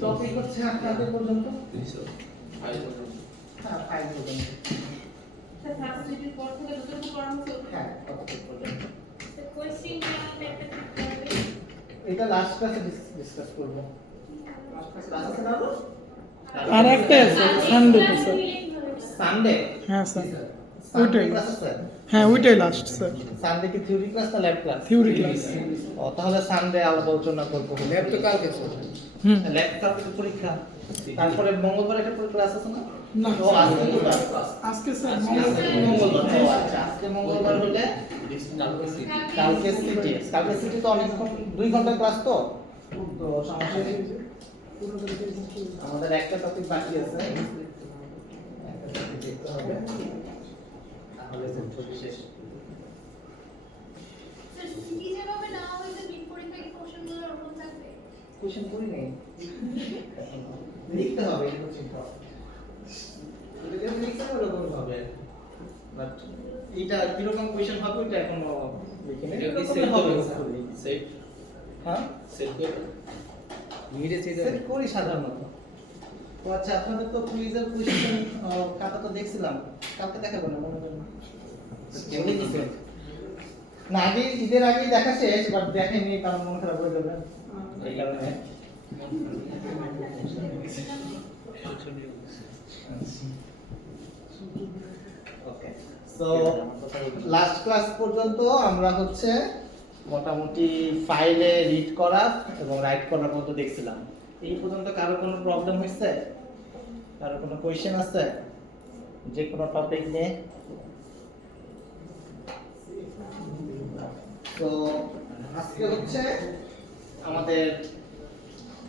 Topic হচ্ছে আপনাদের পর্যন্ত 5 পর্যন্ত। হ্যাঁ 5 পর্যন্ত স্যার সাবজেক্টের পর থেকে যতটুকু পড়ানো হচ্ছে হ্যাঁ টপিক পর্যন্ত কোশ্চেনটা একটা করবে এটা লাস্ট ক্লাসে ডিসকাস করব ক্লাস আছে না তো আর একটা আছে সানডেতে স্যার সানডে হ্যাঁ স্যার সানডে ওইটাই ক্লাস আছে হ্যাঁ ওইটাই লাস্ট স্যার সানডে কি থিওরি ক্লাস না ল্যাব ক্লাস থিওরি ক্লাস ও তাহলে সানডে আলোচনা করব ল্যাব তো কালকে স্যার। হুম ল্যাব কালকে তো পরীক্ষা তারপরে মঙ্গলবার একটা ক্লাস আছে না না ও আজকে মঙ্গলবার আজকে স্যার আজকে মঙ্গলবার ও আচ্ছা আজকে মঙ্গলবার হলে কালকে সিটি তো অনেক 2 ঘন্টা ক্লাস তো সমস্যা নেই আমাদের একটা টপিক বাকি আছে একটা topic দেখতে হবে তাহলে সেন্টার শেষ স্যার সিটি যেভাবে না হইছে মিড পরীক্ষায় কি কোশ্চেনগুলো ওরকম থাকবে কোশ্চেন করি নেই লিখতে হবে এটা চিন্তা এটা যে লিখতে হবে ওরকম হবে বাট এটা কিরকম কোশ্চেন হবে এটা এখনো লিখি নাই এটা কি এরকম সেট হবে হবে সেট হ্যাঁ সেট করে মিডে সেট সেট করি সাধারণত তো আচ্ছা আপনাদের তো কুইজের কোশ্চেন খাতা তো দেখছিলাম কালকে দেখাবো না মনে করেন কেমনে দিছে না আগে ঈদের আগেই দেখা শেষ বাট দেখেনি কারণ মন খারাপ হয়ে যাবে এই কারণে ওকে সো লাস্ট ক্লাস পর্যন্ত আমরা হচ্ছে মোটামুটি ফাইলে রিড করা এবং রাইট করার মতো দেখছিলাম এই পর্যন্ত কারো কোনো প্রবলেম হয়েছে কারো কোনো কোয়েশ্চেন আছে যে কোনো টপিক নিয়ে তো আজকে হচ্ছে আমাদের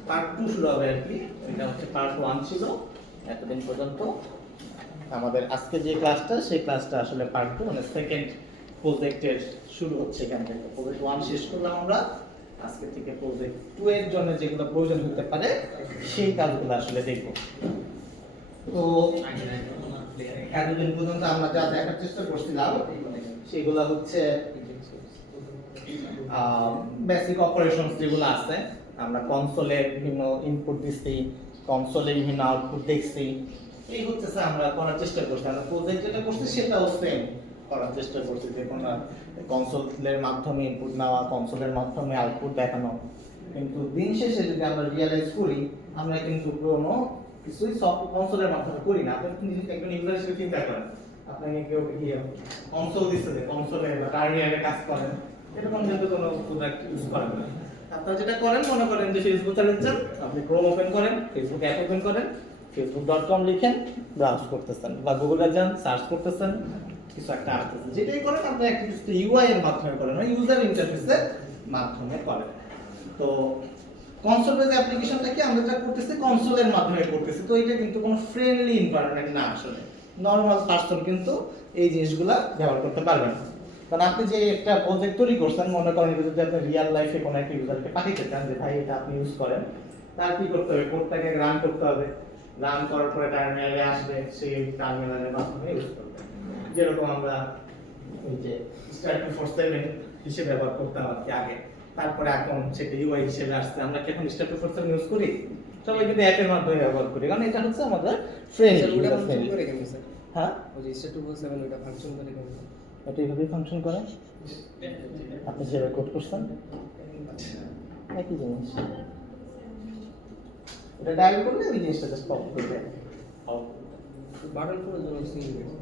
পার্ট 2 শুরু হবে আর কি এটা হচ্ছে পার্ট 1 ছিল এতদিন পর্যন্ত আমাদের আজকে যে ক্লাসটা সেই ক্লাসটা আসলে পার্ট 2 মানে সেকেন্ড প্রজেক্টের শুরু হচ্ছে এখান থেকে প্রজেক্ট 1 শেষ করলাম আমরা আজকে থেকে প্রজেক্ট 2 এর জন্য যেগুলো প্রয়োজন হতে পারে সেই কাজগুলো আসলে দেখব তো এতদিন পর্যন্ত আমরা যা দেখার চেষ্টা করছিলাম সেগুলো হচ্ছে বেসিক অপারেশনস যেগুলো আছে আমরা কনসোলে বিভিন্ন ইনপুট দিচ্ছি কনসোলে বিভিন্ন আউটপুট দেখছি এই হচ্ছে আমরা করার চেষ্টা করছি আমরা প্রজেক্ট যেটা করছি সেটাও সেম করার চেষ্টা করছি যে কোনো কনসোলের মাধ্যমে ইনপুট নেওয়া কনসোলের মাধ্যমে আউটপুট দেখানো কিন্তু দিন শেষে যদি আমরা রিয়েলাইজ করি আমরা কিন্তু কোনো কিছুই সব কনসোলের মাধ্যমে করি না আপনি একজন ইউজার হিসেবে চিন্তা করেন আপনাকে কেউ কি কনসোল দিচ্ছে যে কনসোলে বা টার্মিনালে কাজ করেন এরকম কিন্তু কোনো প্রোডাক্ট ইউজ করেন না আপনারা যেটা করেন মনে করেন যে ফেসবুক চালাচ্ছেন আপনি ক্রোম ওপেন করেন ফেসবুক অ্যাপ ওপেন করেন facebook.com লিখেন ব্রাউজ করতেছেন বা গুগলে যান সার্চ করতেছেন কিছু একটা আসতেছে যেটাই করেন আপনি একটা কিছু ইউআই এর মাধ্যমে করেন মানে ইউজার ইন্টারফেসের মাধ্যমে করেন তো কনসোল বেস অ্যাপ্লিকেশনটা কি আমরা যেটা করতেছি কনসোলের মাধ্যমে করতেছি তো এটা কিন্তু কোনো ফ্রেন্ডলি এনভায়রনমেন্ট না আসলে নরমাল পারসন কিন্তু এই জিনিসগুলা ব্যবহার করতে পারবেন না কারণ আপনি যে একটা প্রজেক্ট তৈরি করছেন মনে করেন যদি আপনি রিয়েল লাইফে কোনো একটা ইউজারকে পাঠাতে চান যে ভাই এটা আপনি ইউজ করেন তার কি করতে হবে কোডটাকে রান করতে হবে রান করার পরে টার্মিনালে আসবে সেই টার্মিনালের মাধ্যমে ইউজ করবে যেরকম আমরা ওই যে স্টার247 হিসেবে ব্যবহার করতাম আর কি আগে তারপরে এখন সেটা ইউআই হিসেবে আসছে আমরা কি এখন স্টার247 ইউজ করি সবাই কিন্তু অ্যাপের মাধ্যমে ব্যবহার করি কারণ এটা হচ্ছে আমাদের ফ্রেন্ডলি ওটা ফাংশন করে কেমন স্যার? হ্যাঁ ওই যে স্টার247 ওটা ফাংশন করে কেমন? এটা এইভাবেই ফাংশন করে আপনি যেভাবে কোড করছেন একই জিনিস এটা ডায়াল করলে ওই জিনিসটা জাস্ট পপ করবে বাটন ফোনের জন্য সিঙ্গেল গেছে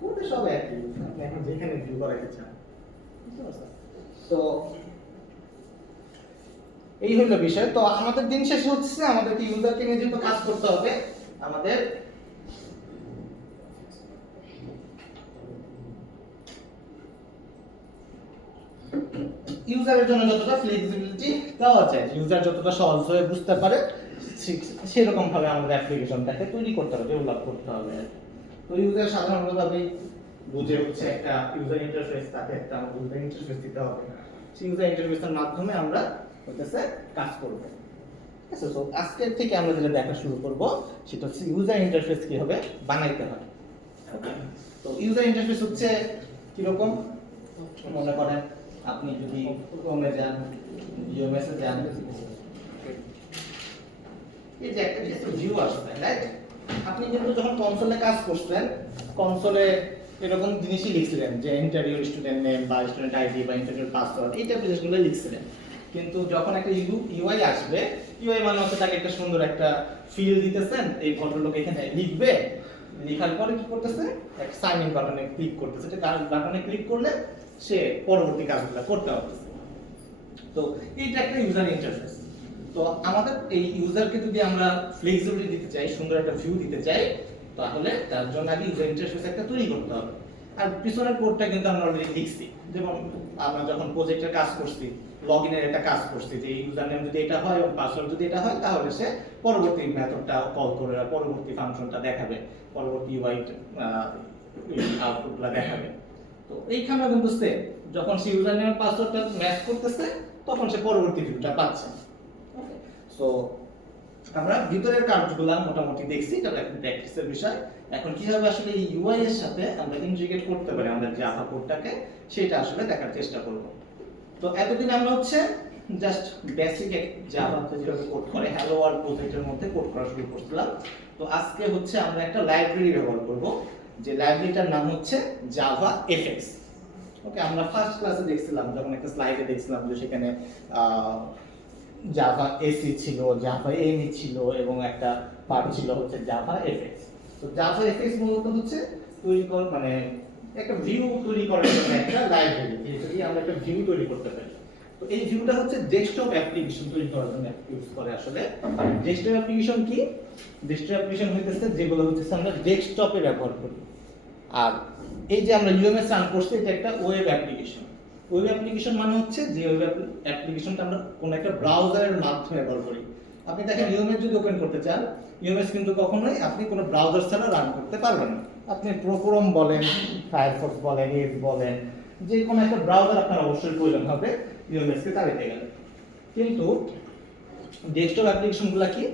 কোডে সব একই আপনি এখন যেখানে ভিউ করাতে চান বুঝতে পারছেন তো এই হলো বিষয় তো আমাদের দিন শেষ হচ্ছে আমাদেরকে ইউজারকে নিয়ে যেহেতু কাজ করতে হবে আমাদের ইউজারের জন্য যতটা ফ্লেক্সিবিলিটি দেওয়া যায় ইউজার যতটা সহজভাবে বুঝতে পারে সেরকম ভাবে আমাদের অ্যাপ্লিকেশনটাকে তৈরি করতে হবে ডেভেলপ করতে হবে তো ইউজার সাধারণভাবে বুঝে হচ্ছে একটা ইউজার ইন্টারফেস তাকে একটা ইউজার ইন্টারফেস দিতে হবে সেই ইউজার ইন্টারফেসের মাধ্যমে আমরা হচ্ছে কাজ করব ঠিক আছে তো আজকে থেকে আমরা যেটা দেখা শুরু করব সেটা হচ্ছে ইউজার ইন্টারফেস কিভাবে বানাইতে হয় তো ইউজার ইন্টারফেস হচ্ছে কিরকম মনে করেন আপনি যদি ক্রোমে যান, ইউএমএস এ যান, এই যে একটা কিছু ভিউ আসছে, রাইট? আপনি কিন্তু যখন কনসোলে কাজ করছেন, কনসোলে এরকম জিনিসই লিখছিলেন যে ইন্টারভিউ স্টুডেন্ট নেম বা স্টুডেন্ট আইডি বা ইন্টারভিউ পাসওয়ার্ড, এই টাইপের জিনিসগুলো লিখছিলেন। কিন্তু যখন একটা ইউআই আসবে, ইউআই মানে হচ্ছে তাকে একটা সুন্দর একটা ফিল দিতেছেন, এই ভদ্রলোক এখানে লিখবে, লেখার পরে কি করতেছে, একটা সাইন ইন বাটনে ক্লিক করতেছে, এটা বাটনে ক্লিক করলে সে পরবর্তী কাজগুলো করতে পারতেছে। তো এইটা একটা ইউজার ইন্টারফেস। তো আমাদের এই ইউজারকে যদি আমরা ফ্লেক্সিবিলিটি দিতে চাই, সুন্দর একটা ভিউ দিতে চাই, তাহলে তার জন্য আগে ইউজার ইন্টারফেস একটা তৈরি করতে হবে। আর পিছনের কোডটা কিন্তু আমরা অলরেডি লিখছি, যেমন আমরা যখন প্রজেক্টের কাজ করছি, লগইনের একটা কাজ করছি, যে ইউজার নেম যদি এটা হয় এবং পাসওয়ার্ড যদি এটা হয়, তাহলে সে পরবর্তী মেথডটা কল করে পরবর্তী ফাংশনটা দেখাবে, পরবর্তী ইউআই আউটপুটগুলো দেখাবে। তো এইখানে কিন্তু সেম, যখন সে ইউজার নেম পাসওয়ার্ডটা ম্যাচ করতেছে, তখন সে পরবর্তী ভিউটা পাচ্ছে। ওকে, সো আমরা ভিতরের কাজগুলো মোটামুটি দেখছি, এটা একটা প্র্যাকটিসের বিষয়। এখন কিভাবে আসলে এই ইউআই এর সাথে আমরা ইন্টিগ্রেট করতে পারি আমাদের জাভা কোডটাকে, সেটা আসলে দেখার চেষ্টা করব। তো এতদিন আমরা হচ্ছে জাস্ট বেসিক জাভাতে যেভাবে কোড করে হ্যালো ওয়ার্ল্ড প্রজেক্টের মধ্যে কোড করা শুরু করছিলাম। তো আজকে হচ্ছে আমরা একটা লাইব্রেরি ব্যবহার করব, যে লাইব্রেরিটার নাম হচ্ছে জাভা এফএক্স। ওকে, আমরা ফার্স্ট ক্লাসে দেখছিলাম, যখন একটা স্লাইডে দেখছিলাম যে সেখানে জাভা এসি ছিল, জাভা এমই ছিল এবং একটা পার্ট ছিল হচ্ছে জাভা এফএক্স। তো জাভা এফএক্স মূলত হচ্ছে তৈরি কর মানে একটা ভিউ তৈরি করার জন্য একটা লাইব্রেরি, যেটাকে আমরা একটা ভিউ তৈরি করতে পারি। তো এই ভিউটা হচ্ছে ডেস্কটপ অ্যাপ্লিকেশন তৈরি করার জন্য ইউজ করে। আসলে ডেস্কটপ অ্যাপ্লিকেশন কি? ডেস্কটপ অ্যাপ্লিকেশন হইতেছে যেগুলো হচ্ছে আমরা ডেস্কটপে ব্যবহার করি। আর এই যে আমরা ইউএমএস রান করছি, এটা একটা ওয়েব অ্যাপ্লিকেশন। ওয়েব অ্যাপ্লিকেশন মানে হচ্ছে যে ওয়েব অ্যাপ্লিকেশনটা আমরা কোনো একটা ব্রাউজারের মাধ্যমে ব্যবহার করি। আপনি দেখেন ইউএমএস যদি ওপেন করতে চান, ইউএমএস কিন্তু কখনোই আপনি কোনো ব্রাউজার ছাড়া রান করতে পারবেন না। আপনি ক্রোম বলেন, ফায়ারফক্স বলেন, এজ বলেন, যে কোনো একটা ব্রাউজার আপনার অবশ্যই প্রয়োজন হবে ইউএমএস কে চালাতে গেলে। কিন্তু ডেস্কটপ অ্যাপ্লিকেশনগুলো কি?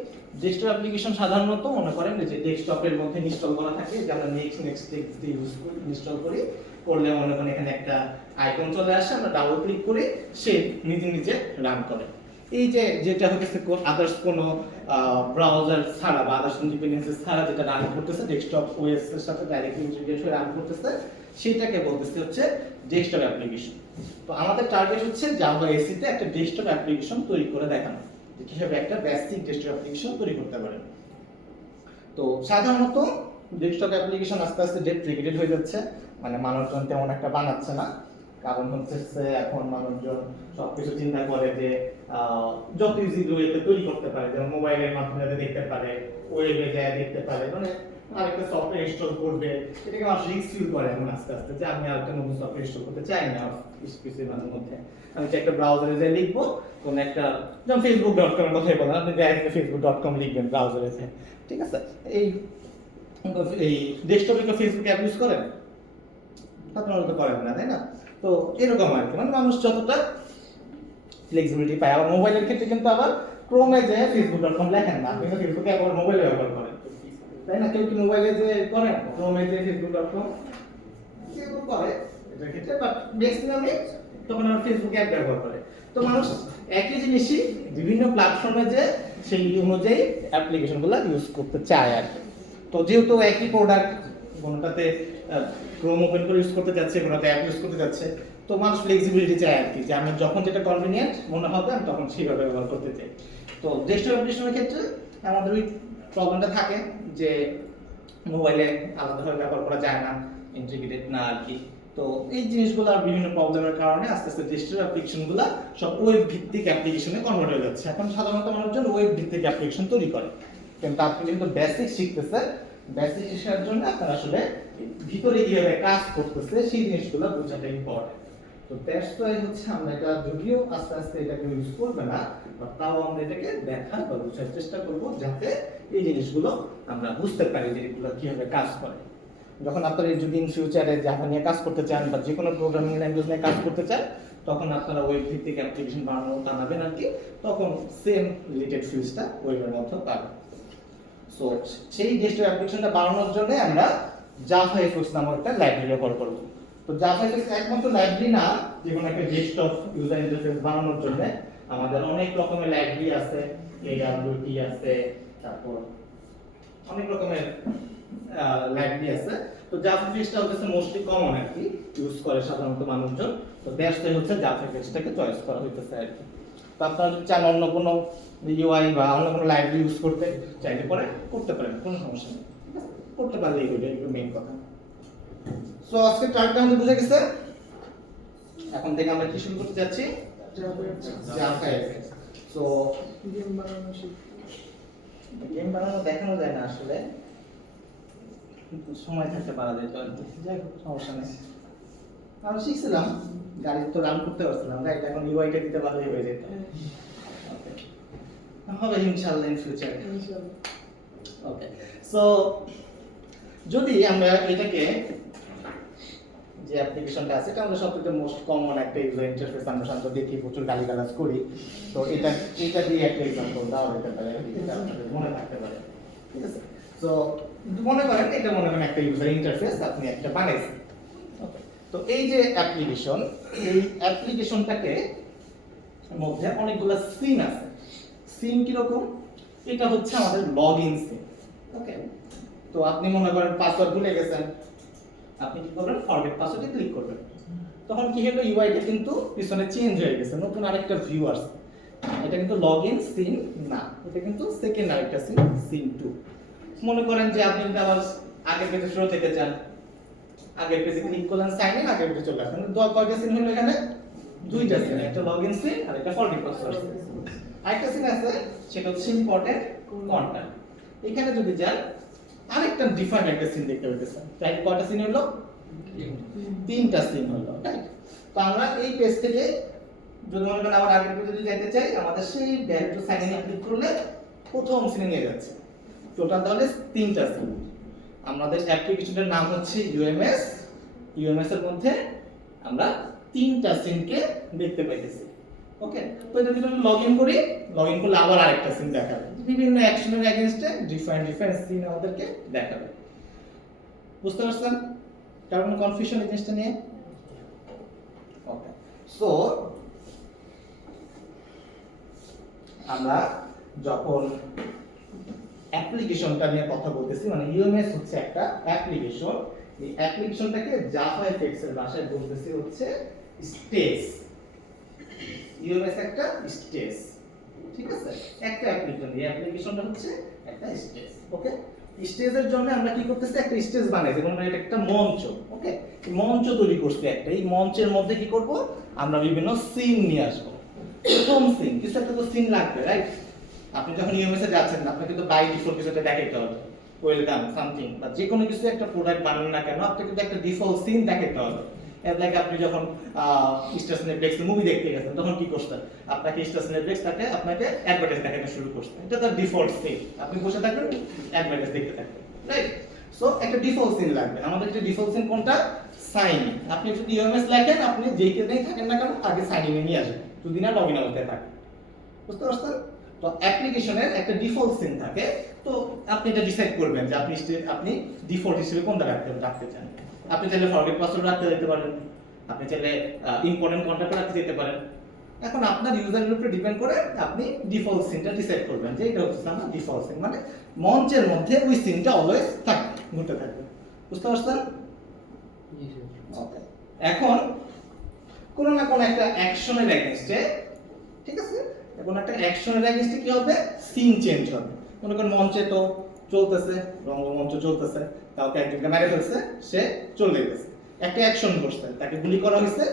ডেস্কটপ অ্যাপ্লিকেশন সাধারণত মনে করেন যে ডেস্কটপের মধ্যে ইনস্টল করা থাকে, যে আমরা নেক্সট দিয়ে ইউজ করি, ইনস্টল করি, করলে মনে করেন এখানে একটা আইকন চলে আসে, আমরা ডাবল ক্লিক করি, সে নিজে নিজে রান করে। এই যে যেটা হচ্ছে আদার্স কোনো ব্রাউজার ছাড়া বা আদার্স ইন্ডিপেন্ডেন্স ছাড়া যেটা রান করতেছে, ডেস্কটপ ওএস এর সাথে ডাইরেক্টলি ইন্টিগ্রেট হয়ে রান করতেছে, সেটাকে বলতেছে হচ্ছে ডেস্কটপ অ্যাপ্লিকেশন। তো আমাদের টার্গেট হচ্ছে জাভা এসি তে একটা ডেস্কটপ অ্যাপ্লিকেশন তৈরি করে দেখানো, যে কিভাবে একটা বেসিক ডেস্কটপ অ্যাপ্লিকেশন তৈরি করতে পারেন। তো সাধারণত ডেস্কটপ অ্যাপ্লিকেশন আস্তে আস্তে ডেপ্রিকেটেড হয়ে যাচ্ছে, মানে মানুষজন তেমন একটা বানাচ্ছে না। কারণ হচ্ছে এখন মানুষজন সবকিছু চিন্তা করে যে যত ইজি ওয়েতে তৈরি করতে পারে, যেমন মোবাইলের মাধ্যমে দেখতে পারে, ওয়েবে যায় দেখতে পারে, মানে আরেকটা সফটওয়্যার ইনস্টল করবে, এটাকে মানুষ রিস্ক ফিল করে এখন আস্তে আস্তে, যে আমি আরেকটা নতুন সফটওয়্যার ইনস্টল করতে চাই না কিছু মাঝে মধ্যে। আমি একটা ব্রাউজারে যাই লিখবো, কোন একটা যেমন facebook.com এর কথাই বলেন, আপনি ডাইরেক্ট facebook.com লিখবেন ব্রাউজারে, ঠিক আছে? এই ডেস্কটপে কি ফেসবুক অ্যাপ ইউজ করেন? আপনারা তো করেন না, তাই না? তো এরকম আর কি, মানে মানুষ যতটা ফ্লেক্সিবিলিটি পায়। আবার মোবাইলের ক্ষেত্রে কিন্তু আবার ক্রোমে যে facebook.com লেখেন না, কিন্তু ফেসবুকে আবার মোবাইলে ব্যবহার করেন, তাই না? কেউ কি মোবাইলে যে করেন ক্রোমে যে facebook.com কেউ করে এটার ক্ষেত্রে, বাট ম্যাক্সিমামই তখন আমার ফেসবুক অ্যাপ ব্যবহার করে। তো মানুষ একই জিনিসই বিভিন্ন প্ল্যাটফর্মে যে সেই অনুযায়ী অ্যাপ্লিকেশনগুলো ইউজ করতে চায় আর কি। তো যেহেতু একই প্রোডাক্ট, কোনোটাতে ক্রোম ওপেন করে ইউজ করতে যাচ্ছে, কোনোটাতে অ্যাপ ইউজ করতে যাচ্ছে, তো মানুষ ফ্লেক্সিবিলিটি চায় আর কি, যে আমি যখন যেটা কনভিনিয়েন্ট মনে হবে আমি তখন সেইভাবে ব্যবহার করতে চাই। তো ডেস্কটপ অ্যাপ্লিকেশনের ক্ষেত্রে আমাদের ওই প্রবলেমটা থাকে যে মোবাইলে আলাদাভাবে ব্যবহার করা যায় না, ইন্টিগ্রেটেড না আর কি। তো এই জিনিসগুলো আর বিভিন্ন প্রবলেমের কারণে আস্তে আস্তে ডেস্কটপ অ্যাপ্লিকেশনগুলো সব ওয়েব ভিত্তিক অ্যাপ্লিকেশনে কনভার্ট হয়ে যাচ্ছে। এখন সাধারণত মানুষজন ওয়েব ভিত্তিক অ্যাপ্লিকেশন তৈরি করে, কিন্তু আপনি যেহেতু বেসিক শিখতেছে, বেসিক শেখার জন্য আপনার আসলে ভিতরে কিভাবে কাজ করতেছে সেই জিনিসগুলো বোঝাটা ইম্পর্টেন্ট। তো দ্যাটস ওয়াই হচ্ছে আমরা এটা যদিও আস্তে আস্তে এটাকে ইউজ করবে না, বাট তাও আমরা এটাকে দেখার বা বোঝার চেষ্টা করব, যাতে এই জিনিসগুলো আমরা বুঝতে পারি যে এগুলো কিভাবে কাজ করে। যখন আপনারা যদি ইন ফিউচারে জাভা নিয়ে কাজ করতে চান বা যে কোনো প্রোগ্রামিং ল্যাঙ্গুয়েজ নিয়ে কাজ করতে চান, তখন আপনারা ওয়েব ভিত্তিক অ্যাপ্লিকেশন বানানো বানাবেন আর কি, তখন সেম রিলেটেড ফিল্ডসটা ওয়েবের মধ্যে পাবেন। সো সেই ডেস্কটপ অ্যাপ্লিকেশনটা বানানোর জন্য আমরা জাভা এফএক্স নামক একটা লাইব্রেরি ব্যবহার করব। তো জাভা এফএক্স একমাত্র লাইব্রেরি না, যে কোনো একটা ডেস্কটপ ইউজার ইন্টারফেস বানানোর জন্য আমাদের অনেক রকমের লাইব্রেরি আছে, AWT আছে, তারপর অনেক রকমের লাইব্রেরি আছে। তো জাভাফিক্সটা হচ্ছে মোস্টলি কমন আর কি, ইউজ করে সাধারণত মানুষজন। তো দ্যাটসই হচ্ছে জাভাফিক্সটাকে চয়েস করা হইতেছে আর কি। তো আপনারা যদি চান অন্য কোনো ইউআই বা অন্য কোনো লাইব্রেরি ইউজ করতে চাইলে পরে করতে পারেন, কোনো সমস্যা নেই, ঠিক আছে? করতে পারলে এই হলো মেইন কথা। সো আজকে টার্গেট আমাদের বুঝে গেছে। এখন থেকে আমরা কি শুরু করতে যাচ্ছি? জাভাফিক্স। সো গেম বানানো শিখি। গেম বানানো দেখানো যায় না আসলে, কিন্তু সময় থাকতে পারা যায় তো, যাই হোক সমস্যা নেই। আমরা শিখছিলাম, গাড়ি তো রান করতে পারছিলাম, গাড়িটা এখন ইউআইটা দিতে পারলেই হয়ে যেত। ওকে, হবে ইনশাআল্লাহ ইন ফিউচারে। ইনশাআল্লাহ। ওকে, সো যদি আমরা এটাকে যে অ্যাপ্লিকেশনটা আছে এটা আমরা সবথেকে মোস্ট কমন একটা ইউজার ইন্টারফেস আমরা সাধারণত দেখি, প্রচুর গালিগালাজ করি। তো এটা দিয়ে একটা এক্সাম্পল দেওয়া যেতে পারে, এটা আপনাদের মনে থাকতে পারে, ঠিক আছে? সো মনে করেন এটা মনে করেন একটা ইউজার ইন্টারফেস আপনি একটা বানাইছেন। ওকে, তো এই যে অ্যাপ্লিকেশন, এই অ্যাপ্লিকেশনটাকে মধ্যে অনেকগুলো সিন আছে। সিন কিরকম? এটা হচ্ছে আমাদের লগইন সিন। ওকে, তো আপনি মনে করেন পাসওয়ার্ড ভুলে গেছেন, আপনি কি করবেন? ফরগেট পাসওয়ার্ডে ক্লিক করবেন। তখন কি হলো? ইউআইটা কিন্তু পিছনে চেঞ্জ হয়ে গেছে, নতুন আরেকটা ভিউ আসছে। এটা কিন্তু লগইন সিন না, এটা কিন্তু সেকেন্ড আরেকটা সিন, সিন 2। মনে করেন যে আপনি যদি আবার আগের পেজে ফেরত যেতে চান, আগের পেজে ক্লিক করলেন, সাইন ইন, আগের পেজে চলে আসলেন। কয়টা সিন হলো এখানে? দুইটা সিন, একটা লগইন সিন আর একটা ফরগেট পাসওয়ার্ড সিন। আরেকটা সিন আছে, সেটা হচ্ছে ইম্পর্টেন্ট কন্টাক্ট। এখানে যদি যান আরেকটা ডিফারেন্ট একটা সিন দেখতে পাচ্ছেন। তাই কয়টা সিন হলো? তিনটা সিন হলো, রাইট? তো আমরা এই পেজ থেকে যদি মনে করেন আবার আগের পেজে যদি যেতে চাই, আমাদের সেই back to sign in click করলে প্রথম সিনে নিয়ে যাচ্ছে। টোটাল তাহলে তিনটা সিন। আমাদের অ্যাপ্লিকেশনের নাম হচ্ছে ইউএমএস। ইউএমএস এর মধ্যে আমরা তিনটা সিনকে দেখতে পাইতেছি। ওকে, তো এটা যদি আমি লগইন করি, লগইন করলে আবার আরেকটা সিন দেখাবে, বিভিন্ন অ্যাকশনের এগেইনস্টে ডিফারেন্ট সিন আমাদেরকে দেখাবে। বুঝতে পারছেন? কারণ কনফিউশন এই জিনিসটা নিয়ে? ওকে, সো আমরা যখন অ্যাপ্লিকেশনটা নিয়ে কথা বলতেছি, মানে ইউএমএস হচ্ছে একটা অ্যাপ্লিকেশন, এই অ্যাপ্লিকেশনটাকে জাভাফিক্স এর ভাষায় বলতেছি হচ্ছে স্টেজ। ইউএমএস একটা স্টেজ, ঠিক আছে? একটা অ্যাপ্লিকেশন, এই অ্যাপ্লিকেশনটা হচ্ছে একটা স্টেজ। ওকে, স্টেজের জন্য আমরা কি করতেছি? একটা স্টেজ বানাইছি, মানে এটা একটা মঞ্চ। ওকে, মঞ্চ তৈরি করছি একটা। এই মঞ্চের মধ্যে কি করব? আমরা বিভিন্ন সিন নিয়ে আসবো। প্রথম সিন, কিছু একটা তো সিন লাগবে, রাইট? আপনি যখন ইউএমএস এ যাচ্ছেন, আপনাকে তো বাই ডিফল্ট কিছু একটা দেখাইতে হবে, ওয়েলকাম সামথিং বা যে কোনো কিছু একটা প্রোডাক্ট বানান না কেন, আপনাকে কিন্তু একটা ডিফল্ট সিন দেখাইতে হবে। লাইক আপনি যখন স্টার সিনেপ্লেক্স মুভি দেখতে গেছেন, তখন কি করতেন? আপনাকে স্টার সিনেপ্লেক্স তাকে আপনাকে অ্যাডভার্টাইজ দেখাতে শুরু করছে। এটা তার ডিফল্ট সিন, আপনি বসে থাকবেন, অ্যাডভার্টাইজ দেখতে থাকবেন, রাইট? সো একটা ডিফল্ট সিন লাগবে। আমাদের একটা ডিফল্ট সিন কোনটা? Sign in. আপনি যদি ইউএমএস লেখেন, আপনি যেই কেনেই থাকেন না কেন, আগে সাইন ইনে নিয়ে আসবেন, যদি না লগইন করতে থাকে। বুঝতে পারছেন? তো অ্যাপ্লিকেশনের একটা ডিফল্ট সিন থাকে, তো আপনি এটা ডিসাইড করবেন যে আপনি ডিফল্ট হিসেবে কোনটা রাখতে চান। আপনি চাইলে ফরগেট পাসওয়ার্ড রাখতে যেতে পারেন, আপনি চাইলে ইম্পর্টেন্ট কন্টাক্ট রাখতে যেতে পারেন। এখন আপনার ইউজারের উপরে ডিপেন্ড করে আপনি ডিফল্ট সিনটা ডিসাইড করবেন যে এটা হচ্ছে আমার ডিফল্ট সিন, মানে মঞ্চের মধ্যে ওই সিনটা অলওয়েজ থাকবে, ঘুরতে থাকবে। বুঝতে পারছেন? ওকে, এখন কোনো না কোনো একটা অ্যাকশনের এগেইনস্টে, ঠিক আছে, এখন একটা অ্যাকশনের এগেইনস্টে কি হবে? সিন চেঞ্জ হবে। মনে করেন মঞ্চে তো চলতেছে, রঙ্গমঞ্চ চলতেছে, কাউকে একজনকে মেরে ফেলছে, সে চলে গেছে, একটা অ্যাকশন করছে, তাকে গুলি করা হয়েছে,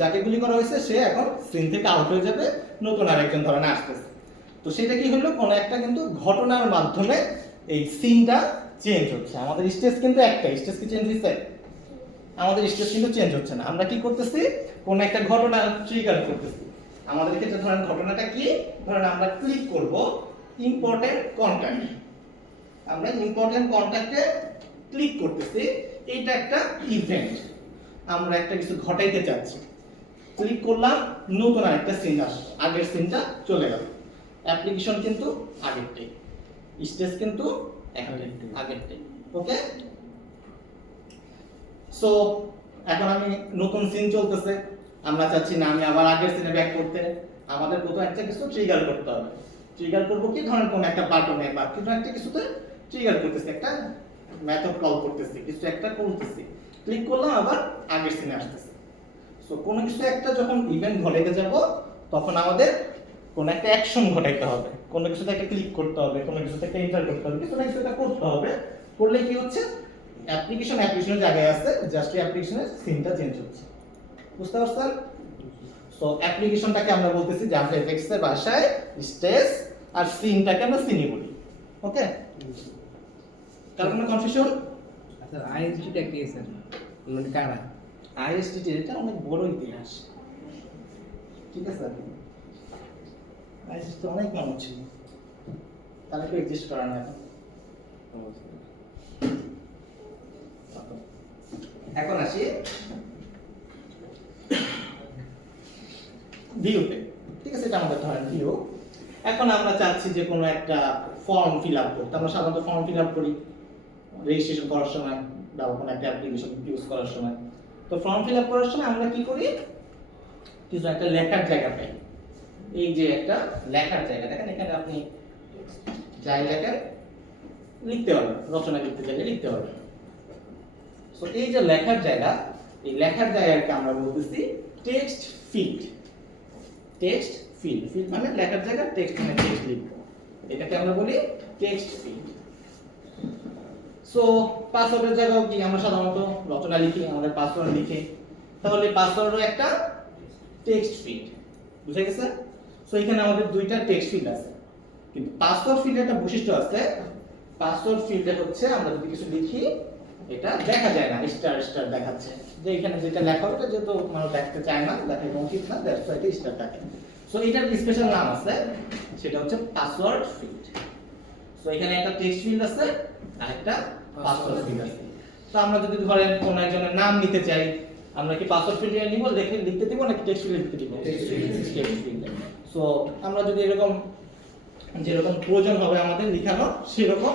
যাকে গুলি করা হয়েছে সে এখন সিন থেকে আউট হয়ে যাবে, নতুন আরেকজন ধরনের আসতেছে। তো সেটা কি হলো? কোনো একটা কিন্তু ঘটনার মাধ্যমে এই সিনটা চেঞ্জ হচ্ছে। আমাদের স্টেজ কিন্তু একটা, স্টেজ কি চেঞ্জ হচ্ছে? আমাদের স্টেজ কিন্তু চেঞ্জ হচ্ছে না। আমরা কি করতেছি? কোন একটা ঘটনা ট্রিগার করতেছি। আমাদের ক্ষেত্রে ধরেন ঘটনাটা কি? ধরেন আমরা ক্লিক করব ইম্পর্টেন্ট কন্টাক্ট, আমরা ইম্পর্টেন্ট কন্টাক্টে ক্লিক করতেছি। এটা একটা ইভেন্ট, আমরা একটা কিছু ঘটাইতে চাচ্ছি, ক্লিক করলাম, নতুন আরেকটা সিন আসলো, আগের সিনটা চলে গেল। অ্যাপ্লিকেশন কিন্তু আগেরটাই, স্টেজ কিন্তু আগেরটাই। ওকে, সো এখন আমি নতুন সিন চলতেছে, আমরা চাচ্ছি না আমি আবার আগের সিনে ব্যাক করতে, আমাদের কোথাও একটা কিছু ট্রিগার করতে হবে। ট্রিগার করব কি, ধরেন কোন একটা বাটনে বা কিছু একটা কিছুতে ট্রিগার করতেছি, একটা মেথড কল করতেছি, কিছু একটা করতেছি, ক্লিক করলাম আবার আগের সিনে আসতেছে। সো কোনো কিছু একটা যখন ইভেন্ট ঘটাইতে যাব তখন আমাদের কোন একটা অ্যাকশন ঘটাইতে হবে, কোনো কিছুতে একটা ক্লিক করতে হবে, কোনো কিছুতে একটা এন্টার করতে হবে, কিছু না কিছু একটা করতে হবে। করলে কি হচ্ছে, অ্যাপ্লিকেশনের জায়গায় আছে, জাস্ট অ্যাপ্লিকেশনের সিনটা চেঞ্জ হচ্ছে। বুঝতে পারছেন? সো অ্যাপ্লিকেশনটাকে আমরা বলতেছি জাভাএফএক্স এর ভাষায় স্টেজ, আর সিনটাকে আমরা সিনি বলি। ওকে, কার কোনো কনফিউশন? আচ্ছা আইএসডিটা কি স্যার? মানে কারা? আইএসটিটি এটা অনেক বড় ইতিহাস, ঠিক আছে? আইএসটি তো অনেক মানুষ ছিল, তাহলে কেউ এক্সিস্ট করা না এখন। এখন আসি ভিউতে, ঠিক আছে? এটা আমাদের ধরেন ভিউ। এখন আমরা চাচ্ছি যে কোনো একটা ফর্ম ফিল আপ করতে। আমরা সাধারণত ফর্ম ফিল আপ করি রেজিস্ট্রেশন করার সময় বা কোনো একটা অ্যাপ্লিকেশন ইউজ করার সময়। তো ফর্ম ফিল আপ করার সময় আমরা কি করি, কিছু একটা লেখার জায়গা পাই। এই যে একটা লেখার জায়গা, দেখেন এখানে আপনি যাই লেখেন লিখতে পারবেন, রচনা লিখতে চাইলে লিখতে পারবেন। সো এই যে লেখার জায়গা, এই লেখার জায়গাকে আমরা বলতেছি text field. Text field, field মানে লেখার জায়গা, টেক্সট মানে টেক্সট লিখবো, এটাকে আমরা বলি টেক্সট ফিল্ড। সো পাসওয়ার্ডের জায়গাও কি, আমরা সাধারণত রচনা লিখি, আমাদের পাসওয়ার্ড লিখি, তাহলে পাসওয়ার্ডও একটা টেক্সট ফিল্ড। বুঝে গেছে? সো এখানে আমাদের দুইটা টেক্সট ফিল্ড আছে, কিন্তু পাসওয়ার্ড ফিল্ডে একটা বৈশিষ্ট্য আছে। পাসওয়ার্ড ফিল্ডে হচ্ছে আমরা যদি কিছু লিখি এটা দেখা যায় না, স্টার স্টার দেখাচ্ছে, যে এখানে যেটা লেখা ওটা যেহেতু মানুষ দেখতে চায় না, দেখা উচিত না, দ্যাটস ওয়াই এটা স্টার থাকে। সো এটার স্পেশাল নাম আছে, সেটা হচ্ছে পাসওয়ার্ড ফিল্ড। সো এখানে একটা টেক্সট ফিল্ড আছে আর একটা পাসওয়ার্ড ফিল্ড আছে। তো আমরা যদি ধরেন কোন একজনের নাম নিতে চাই, আমরা কি পাসওয়ার্ড ফিল্ডে নিব, লিখতে দিব নাকি টেক্সট ফিল্ডে লিখতে দিব? টেক্সট ফিল্ডে। সো আমরা যদি এরকম যেরকম প্রয়োজন হবে আমাদের লেখানো সেরকম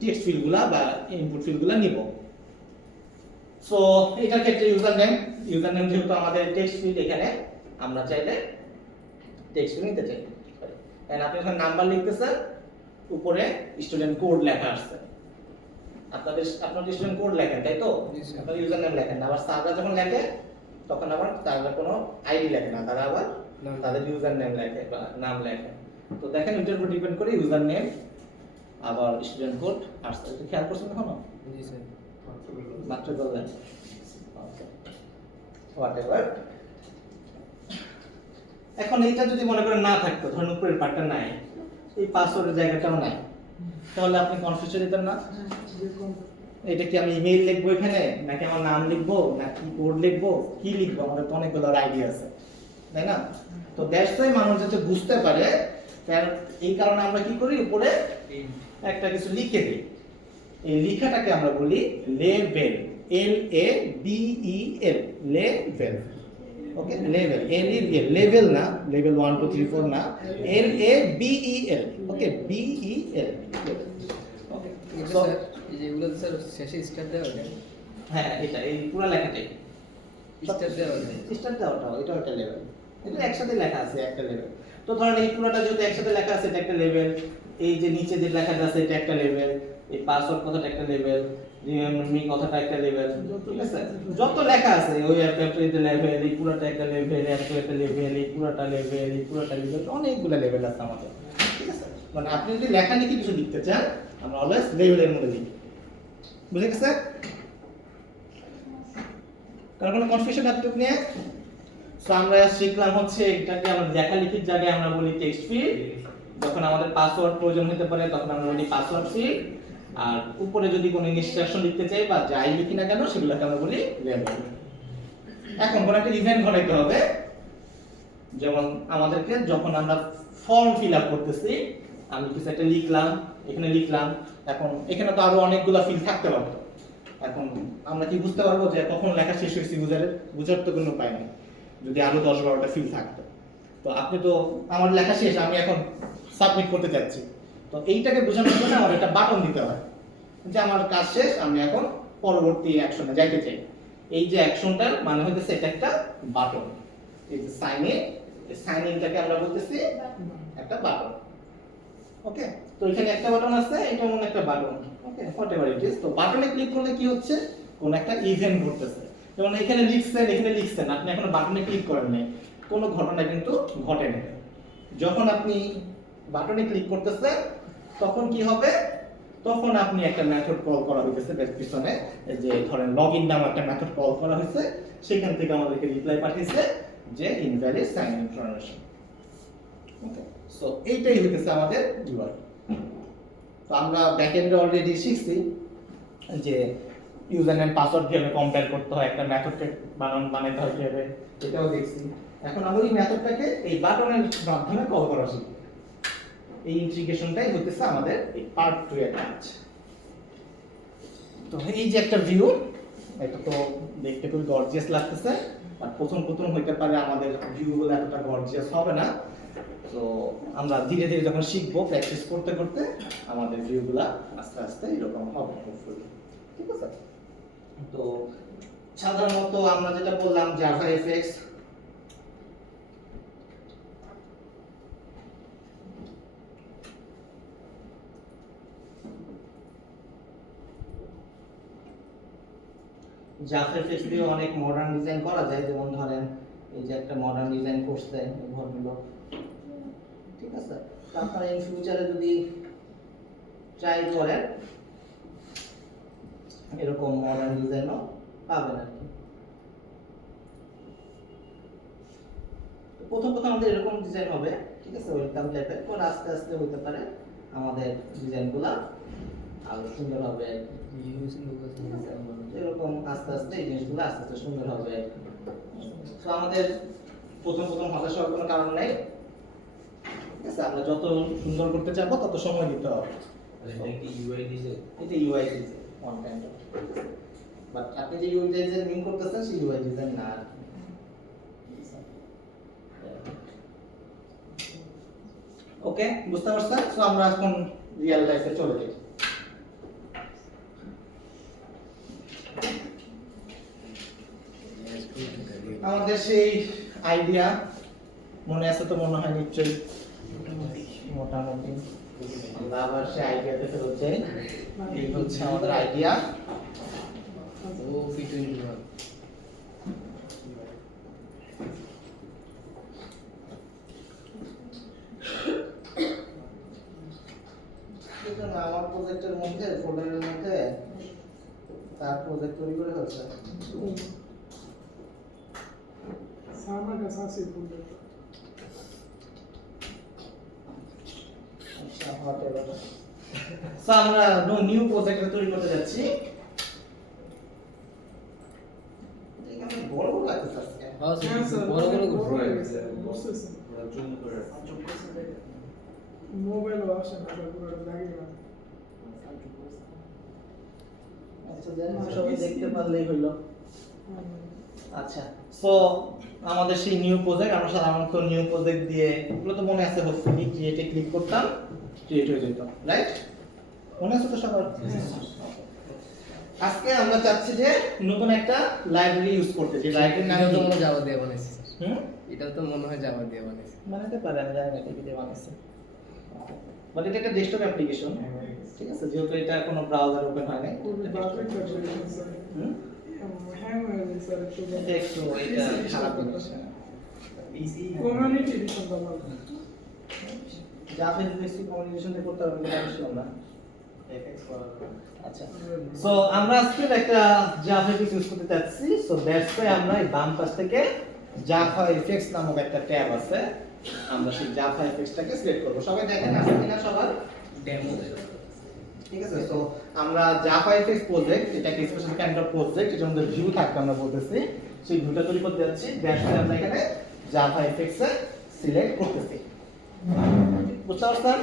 টেক্সট ফিল্ডগুলা বা ইনপুট ফিল্ডগুলা নিব। সো এটার ক্ষেত্রে ইউজার নেম যেহেতু আমাদের টেক্সট ফিল্ড, এখানে আমরা চাইলে টেক্সট ফিল্ড নিতে চাই। এন্ড আপনি যখন নাম্বার লিখতেছেন উপরে স্টুডেন্ট কোড লেখা আসছে, আপনাদের স্টুডেন্ট কোড লেখেন তাই তো, আপনার ইউজার নেম লেখেন না। আবার স্যাররা যখন লেখে তখন আবার তারা কোনো আইডি লেখে না, তারা আবার তাদের ইউজার নেম লেখে বা নাম লেখে। তো দেখেন এটার উপর ডিপেন্ড করে ইউজার নেম আবার স্টুডেন্ট কোড আসছে, এটা খেয়াল করছেন কখনো? জি স্যার। মাত্র বললেন ওকে, হোয়াটএভার। এখন এইটা যদি মনে করেন না থাকতো, ধরুন উপরের পার্টটা নাই, এই পাসওয়ার্ডের জায়গাটাও নাই, তাহলে আপনি কনফিউশন দিতেন না, এটা কি আমি ইমেইল লিখবো এখানে, নাকি আমার নাম লিখবো, নাকি কোড লিখবো, কি লিখবো? আমাদের তো অনেকগুলো আইডিয়া আছে, তাই না? তো দ্যাটস ওয়াই মানুষ যাতে বুঝতে পারে, কারণ এই কারণে আমরা কি করি, উপরে একটা কিছু লিখে দিই। এই লেখাটাকে আমরা বলি লেভেল, LABEL, লেভেল। ওকে, লেভেল, লেভেল না, লেভেল 1 2 3 4 না, LABEL। ওকে, BEL। ওকে, স্যার এই যে এগুলো স্যার শেষে স্টার দেওয়া যায়? হ্যাঁ, এটা এই পুরো লেখাটাই স্টার দেওয়া যায়? স্টার দেওয়াটা এটা একটা লেভেল, এটা একসাথে লেখা আছে একটা লেভেল। তো ধরেন এই পুরোটা যেহেতু একসাথে লেখা আছে এটা একটা লেভেল, এই যে নিচে যে লেখাটা আছে এটা একটা লেভেল, এই পাসওয়ার্ড কথাটা একটা লেভেল, রিমেম্বার মি কথাটা একটা লেভেল, ঠিক আছে? যত লেখা আছে ওই অ্যাপ্লিকেশন লেভেল, এই পুরোটা একটা লেভেল, একটা লেভেল, এই পুরোটা লেভেল, এই পুরোটা লেভেল, অনেকগুলো লেভেল আছে আমাদের, ঠিক আছে? মানে আপনি যদি লেখা লিখে কিছু লিখতে চান, আমরা অলওয়েজ লেভেলের মধ্যে লিখি। বুঝে গেছে? কারণ কোনো কনফিউশন এতটুকু নিয়ে? সো আমরা শিখলাম হচ্ছে এটাকে আমরা লেখালেখির জায়গায় আমরা বলি টেক্সট ফিল্ড, যখন আমাদের পাসওয়ার্ড প্রয়োজন হতে পারে তখন আমরা বলি পাসওয়ার্ড ফিল্ড, আর উপরে যদি কোনো ইনস্ট্রাকশন লিখতে চাই বা যাই লিখি না কেন সেগুলোকে আমরা বলি লেভেল। এখন কোনো একটা ইভেন্ট ঘটাইতে হবে, যেমন আমাদেরকে যখন আমরা ফর্ম ফিল আপ করতেছি, আমি কিছু একটা লিখলাম, এখানে লিখলাম, এখন এখানে তো আরো অনেকগুলো ফিল্ড থাকতে পারতো। এখন আমরা কি বুঝতে পারবো যে কখন লেখা শেষ হয়েছে ইউজারের? বুঝার তো কোনো উপায় নেই যদি আরো 10-12টা ফিল্ড থাকতো। তো আপনি তো আমার লেখা শেষ, আমি এখন সাবমিট করতে চাচ্ছি, তো এইটাকে বোঝানোর জন্য আমার একটা বাটন দিতে হয় যে আমার কাজ শেষ, আমি এখন পরবর্তী অ্যাকশনে যাইতে চাই। এই যে অ্যাকশনটার মানে হইতেছে এটা একটা বাটন। এই যে সাইন ইন, এই সাইন ইনটাকে আমরা বলতেছি একটা বাটন। ওকে, তো এখানে একটা বাটন আছে, এটা মনে একটা button. Okay, whatever it is. তো বাটনে ক্লিক করলে কি হচ্ছে, কোন একটা ইভেন্ট ঘটতেছে। যেমন এখানে লিখছেন, আপনি এখনো বাটনে ক্লিক করেন নাই, কোনো ঘটনা কিন্তু ঘটে নাই। যখন আপনি বাটনে ক্লিক করতেছেন তখন কি হবে, তখন আপনি একটা মেথড কল করা হইতেছে এর পিছনে, এই যে ধরেন লগইন নামে একটা মেথড কল করা হয়েছে, সেখান থেকে আমাদেরকে রিপ্লাই পাঠিয়েছে যে invalid sign in information. Okay, so এইটাই হইতেছে আমাদের ইউআই। তো আমরা ব্যাকএন্ডে অলরেডি শিখছি যে ইউজার নেম পাসওয়ার্ড কিভাবে কম্পেয়ার করতে হয়, একটা মেথডকে বানাইতে হয় কিভাবে, এটাও দেখছি। এখন আমরা এই মেথডটাকে এই বাটনের মাধ্যমে কল করা শিখব। এই ইন্টিগ্রেশনটাই হতেছে আমাদের এই পার্ট 2 এর কাজ। তো এই যে একটা ভিউ, এটা তো দেখতে খুব গর্জিয়াস লাগতেছে, আর প্রথম হইতে পারে আমাদের ভিউগুলো এতটা গর্জিয়াস হবে না। তো আমরা ধীরে ধীরে যখন শিখবো, প্র্যাকটিস করতে করতে আমাদের ভিউগুলা আস্তে আস্তে এরকম হবে হোপফুলি। ঠিক আছে? তো সাধারণত আমরা যেটা বললাম জাভা এফএক্স, জাভা এফএক্স দিয়ে অনেক মডার্ন ডিজাইন করা যায়। যেমন ধরেন এই যে একটা মডার্ন ডিজাইন করছে ভদ্রলোক, ঠিক আছে? তো আপনারা ইন ফিউচারে যদি ট্রাই করেন এরকম মডার্ন ডিজাইনও পাবেন আর কি। প্রথম আমাদের এরকম ডিজাইন হবে, ঠিক আছে, ওয়েলকাম টাইপের। পরে আস্তে আস্তে হতে পারে আমাদের ডিজাইনগুলো আরো সুন্দর হবে, এরকম আস্তে আস্তে এই জিনিসগুলো আস্তে আস্তে সুন্দর হবে। তো আমাদের প্রথম হতাশ হওয়ার কোনো কারণ নেই, ঠিক আছে? আমরা যত সুন্দর করতে চাবো তত সময় দিতে হবে। এটা কি ইউআই ডিজাইন? এটা UI design one kind of, but আপনি যে ইউআই ডিজাইন মিন করতেছেন সেই ইউআই ডিজাইন না। ওকে, বুঝতে পারছেন? সো আমরা এখন রিয়েল লাইফে চলে যাই। আমাদের সেই আইডিয়া মনে আছে তো, মনে হয় নিশ্চয়ই মোটামুটি। আমরা আবার সেই আইডিয়াতে ফেরত যাই। এই হচ্ছে আমাদের আইডিয়া। ও ফি21 আমার প্রজেক্টের মধ্যে, ফোল্ডারের মধ্যে তার প্রজেক্ট তৈরি করে হচ্ছে। সামার কাছে আছে ফোল্ডার। আচ্ছা, হোয়াটএভার। সো আমরা নিউ প্রজেক্ট তৈরি করতে যাচ্ছি। এখানে বড় বড় লাগতেছে আজকে। বড় বড় মোবাইল আসে না, পুরো লাগে না। আচ্ছা, সবাই দেখতে পারলেই হইলো। আচ্ছা, সো আমাদের সেই নিউ প্রজেক্ট, আমরা সাধারণত নিউ প্রজেক্ট দিয়ে, এগুলো তো মনে আছে, হোপফুলি ক্রিয়েটে ক্লিক করতাম, ক্রিয়েট হয়ে যেত, রাইট? মনে আছে তো সবার? আজকে আমরা চাচ্ছি যে নতুন একটা লাইব্রেরি ইউজ করতে, যে লাইব্রেরির নাম এটা তো মনে জাভা দিয়ে বানাইছে। হুম, এটা তো মনে হয় জাভা দিয়ে বানাইছে। বানাতে পারে, আমি জানি না কি দিয়ে বানাইছে, বাট এটা একটা ডেস্কটপ অ্যাপ্লিকেশন, ঠিক আছে? যেহেতু এটা কোনো ব্রাউজার ওপেন হয় নাই। হুম, হ্যাং হয়ে যায় স্যার, এটা একটু এটা খারাপ জিনিস। কমিউনিটি এডিশন তো ভালো। জাভা বেসি কমিউনিকেশন দিয়ে করতে হবে, এটা আমি না এফএক্স করা। আচ্ছা, সো আমরা আজকে একটা জাভা এফএক্স ইউজ করতে যাচ্ছি। সো দ্যাটস ওয়াই আমরা এই বাম পাশ থেকে জাভা এফএক্স নামক একটা ট্যাব আছে, আমরা সেই জাভা এফএক্সটাকে সিলেক্ট করব। সবাই দেখেন আছে কিনা সবার ডেমো, ঠিক আছে? সো আমরা জাভা এফএক্স প্রজেক্ট, এটা একটা স্পেশাল কাইন্ড অফ প্রজেক্ট, এর মধ্যে ভিউ থাকবে আমরা বলতেছি। সেই ভিউটা তৈরি করতে যাচ্ছি, দ্যাটস ওয়াই আমরা এখানে জাভা এফএক্স এ সিলেক্ট করতেছি। বুঝতে পারছেন?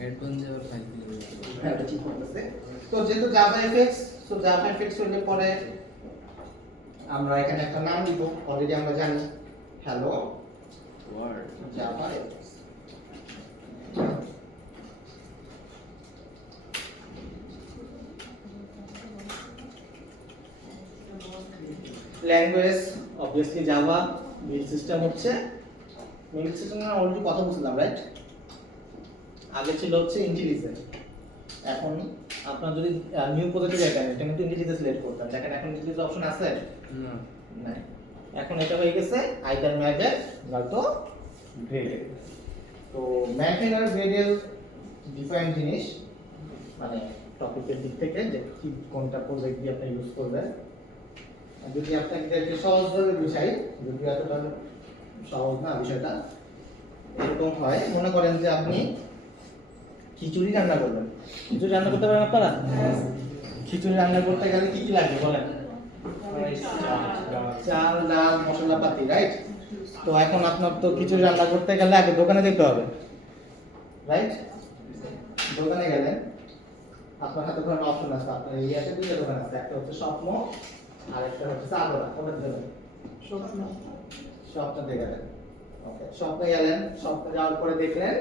অ্যাডভান্স জাভা ফাইল দিয়ে। হ্যাঁ, এটা ঠিক করতেছে। তো যেহেতু Java FX, so Java FX হলে পরে আমরা এখানে একটা নাম দিব, অলরেডি আমরা জানি, hello world Java FX. Language obviously Java, build system হচ্ছে বিল সিস্টেম অলরেডি কথা বলছিলাম রাইট। আগে ছিল হচ্ছে ইন্টেলিজে, এখন আপনার যদি নিউ প্রজেক্টে যাবেন এটা কিন্তু ইন্টেলিজে সিলেক্ট করতেন, দেখেন এখন ইন্টেলিজে অপশন আছে না নাই, এখন এটা হয়ে গেছে আইদার ম্যাথের নয়তো গ্রেডের। তো ম্যাথের আর গ্রেডের ডিফারেন্ট জিনিস, মানে টপিকের দিক থেকে যে কি কোনটা প্রজেক্ট দিয়ে আপনি ইউজ করবেন। যদি আপনাকে একটু সহজভাবে বুঝাই, যদি এতটা সহজ না বিষয়টা, এরকম হয় মনে করেন যে আপনি খিচুড়ি রান্না করবেন। খিচুড়ি রান্না করতে পারেন আপনারা? খিচুড়ি রান্না করতে গেলে কি কি লাগবে বলেন? চাল, ডাল, মশলাপাতি, রাইট? তো এখন আপনার তো খিচুড়ি রান্না করতে গেলে আগে দোকানে যেতে হবে, রাইট? দোকানে গেলে আপনার হাতে কোনো অপশন আছে, আপনার এরিয়াতে দুইটা দোকান আছে, একটা হচ্ছে স্বপ্ন আর একটা হচ্ছে চাঁদরা। কোনটা দেবেন? স্বপ্ন। স্বপ্নতে গেলেন, ওকে, স্বপ্নে গেলেন, স্বপ্নে যাওয়ার পরে দেখলেন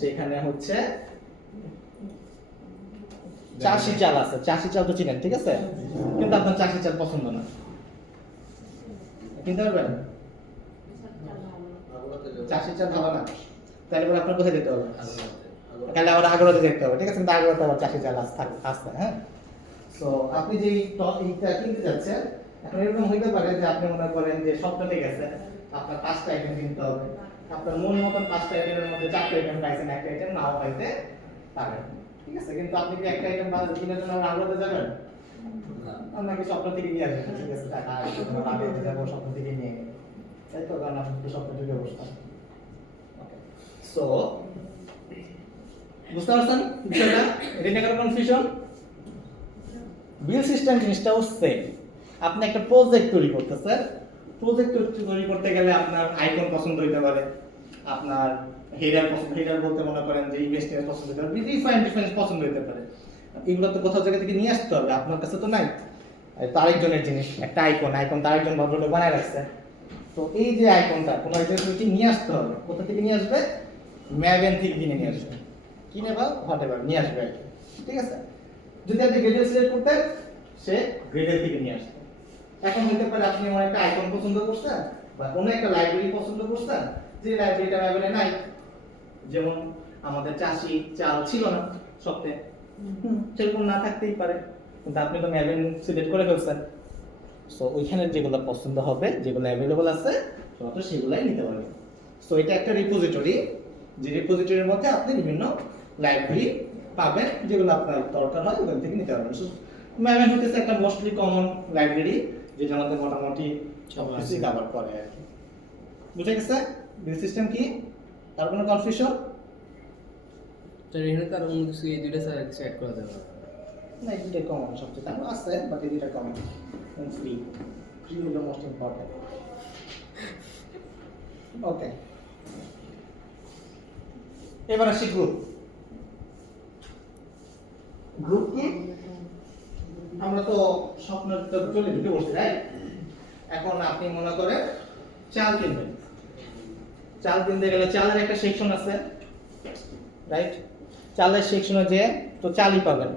সেখানে হচ্ছে চাষি চাল আছে। চাষি চাল তো চিনেন, ঠিক আছে? কিন্তু আপনার চাষি চাল পছন্দ না, কিনতে পারবেন? চাষি চাল ভালো না, তাহলে পরে আপনার কোথায় যেতে হবে? তাহলে আবার আগ্রাতে যেতে হবে, ঠিক আছে? কিন্তু আগ্রাতে আবার চাষি চাল আসতে, হ্যাঁ। তো আপনি যে এইটা কিনতে যাচ্ছেন, এখন এরকম হইতে পারে যে আপনি মনে করেন যে স্বপ্নতে গেছেন, আপনার 5টা আইটেম কিনতে হবে, আপনার মন মতন 5টা আইটেমের মধ্যে 4টা আইটেম পাইছেন, একটা আইটেম নাও পাইতে পারেন, ঠিক আছে? কিন্তু আপনি কি একটা আইটেম বাদ কিনার জন্য আগ্রাতে যাবেন? আপনাকে স্বপ্ন থেকে নিয়ে আসবেন, ঠিক আছে? টাকা আগ্রাতে যাবো, স্বপ্ন থেকে নিয়ে নেবেন, তাই তো? কারণ আপনি তো স্বপ্ন থেকে বসতাম। সো বুঝতে পারছেন বিষয়টা? এটা নিয়ে কোনো কনফিউশন? বিল সিস্টেম জিনিসটাও সেম। আপনি একটা প্রজেক্ট তৈরি করতেছেন, প্রজেক্ট তৈরি করতে গেলে আপনার আইকন পছন্দ হইতে পারে, আপনার হেডার পছন্দ, হেডার বলতে মনে করেন যে ইমেজটা পছন্দ হইতে পারে, ডিফারেন্ট পছন্দ হইতে পারে। এগুলো তো কোথাও জায়গা থেকে নিয়ে আসতে হবে, আপনার কাছে তো নাই। তো আরেকজনের জিনিস, একটা আইকন তো আরেকজন ভদ্রলোক বানায় রাখছে। তো এই যে আইকনটা কোনো একজন নিয়ে আসতে হবে, কোথা থেকে নিয়ে আসবে? ম্যাভেন থেকে কিনে নিয়ে আসবে, কিনে বা হোয়াটএভার নিয়ে আসবে আর কি, ঠিক আছে? যদি আপনি গ্রেডেল সিলেক্ট করতেন, সে গ্রেডেল থেকে নিয়ে আসবে। এখন হতে পারে আপনি এমন একটা আইকন পছন্দ করছেন বা কোনো একটা লাইব্রেরি পছন্দ করছেন যে লাইব্রেরিটা ম্যাভেনে নাই, যেমন আমাদের চাষি চাল ছিল না সপ্তাহে, সেরকম না থাকতেই পারে, কিন্তু আপনি তো ম্যাভেন সিলেক্ট করে ফেলছেন। সো ওইখানে যেগুলো পছন্দ হবে, যেগুলো অ্যাভেলেবল আছে তো সেগুলাই নিতে পারবেন। সো এটা একটা রিপোজিটরি, যে রিপোজিটরির মধ্যে আপনি বিভিন্ন লাইব্রেরি পাবেন, যেগুলো আপনার দরকার হয় ওখান থেকে নিতে পারবেন। সো ম্যাভেন হচ্ছে একটা মোস্টলি কমন লাইব্রেরি, যেটা আমাদের মোটামুটি সব কিছুই কভার করে আর কি। বুঝে গেছে বিল সিস্টেম কি? তার কোনো কনফিউশন? তো এখানে তার অন্য কিছু এই দুইটা ছাড়া কিছু অ্যাড করা যাবে না। না, এই দুইটা কমন, সবচেয়ে আরো আছে বাট এই দুইটা কমন। ফ্রি হলো মোস্ট ইম্পর্টেন্ট। ওকে, এবার আসি গ্রুপ। গ্রুপ কি? আমরা তো স্বপ্নের তো চলে ঢুকে বসছি, রাইট? এখন আপনি মনে করেন চাল কিনবেন, চাল কিনতে গেলে চালের একটা সেকশন আছে, রাইট? চালের সেকশনে যে তো চালই পাবেন।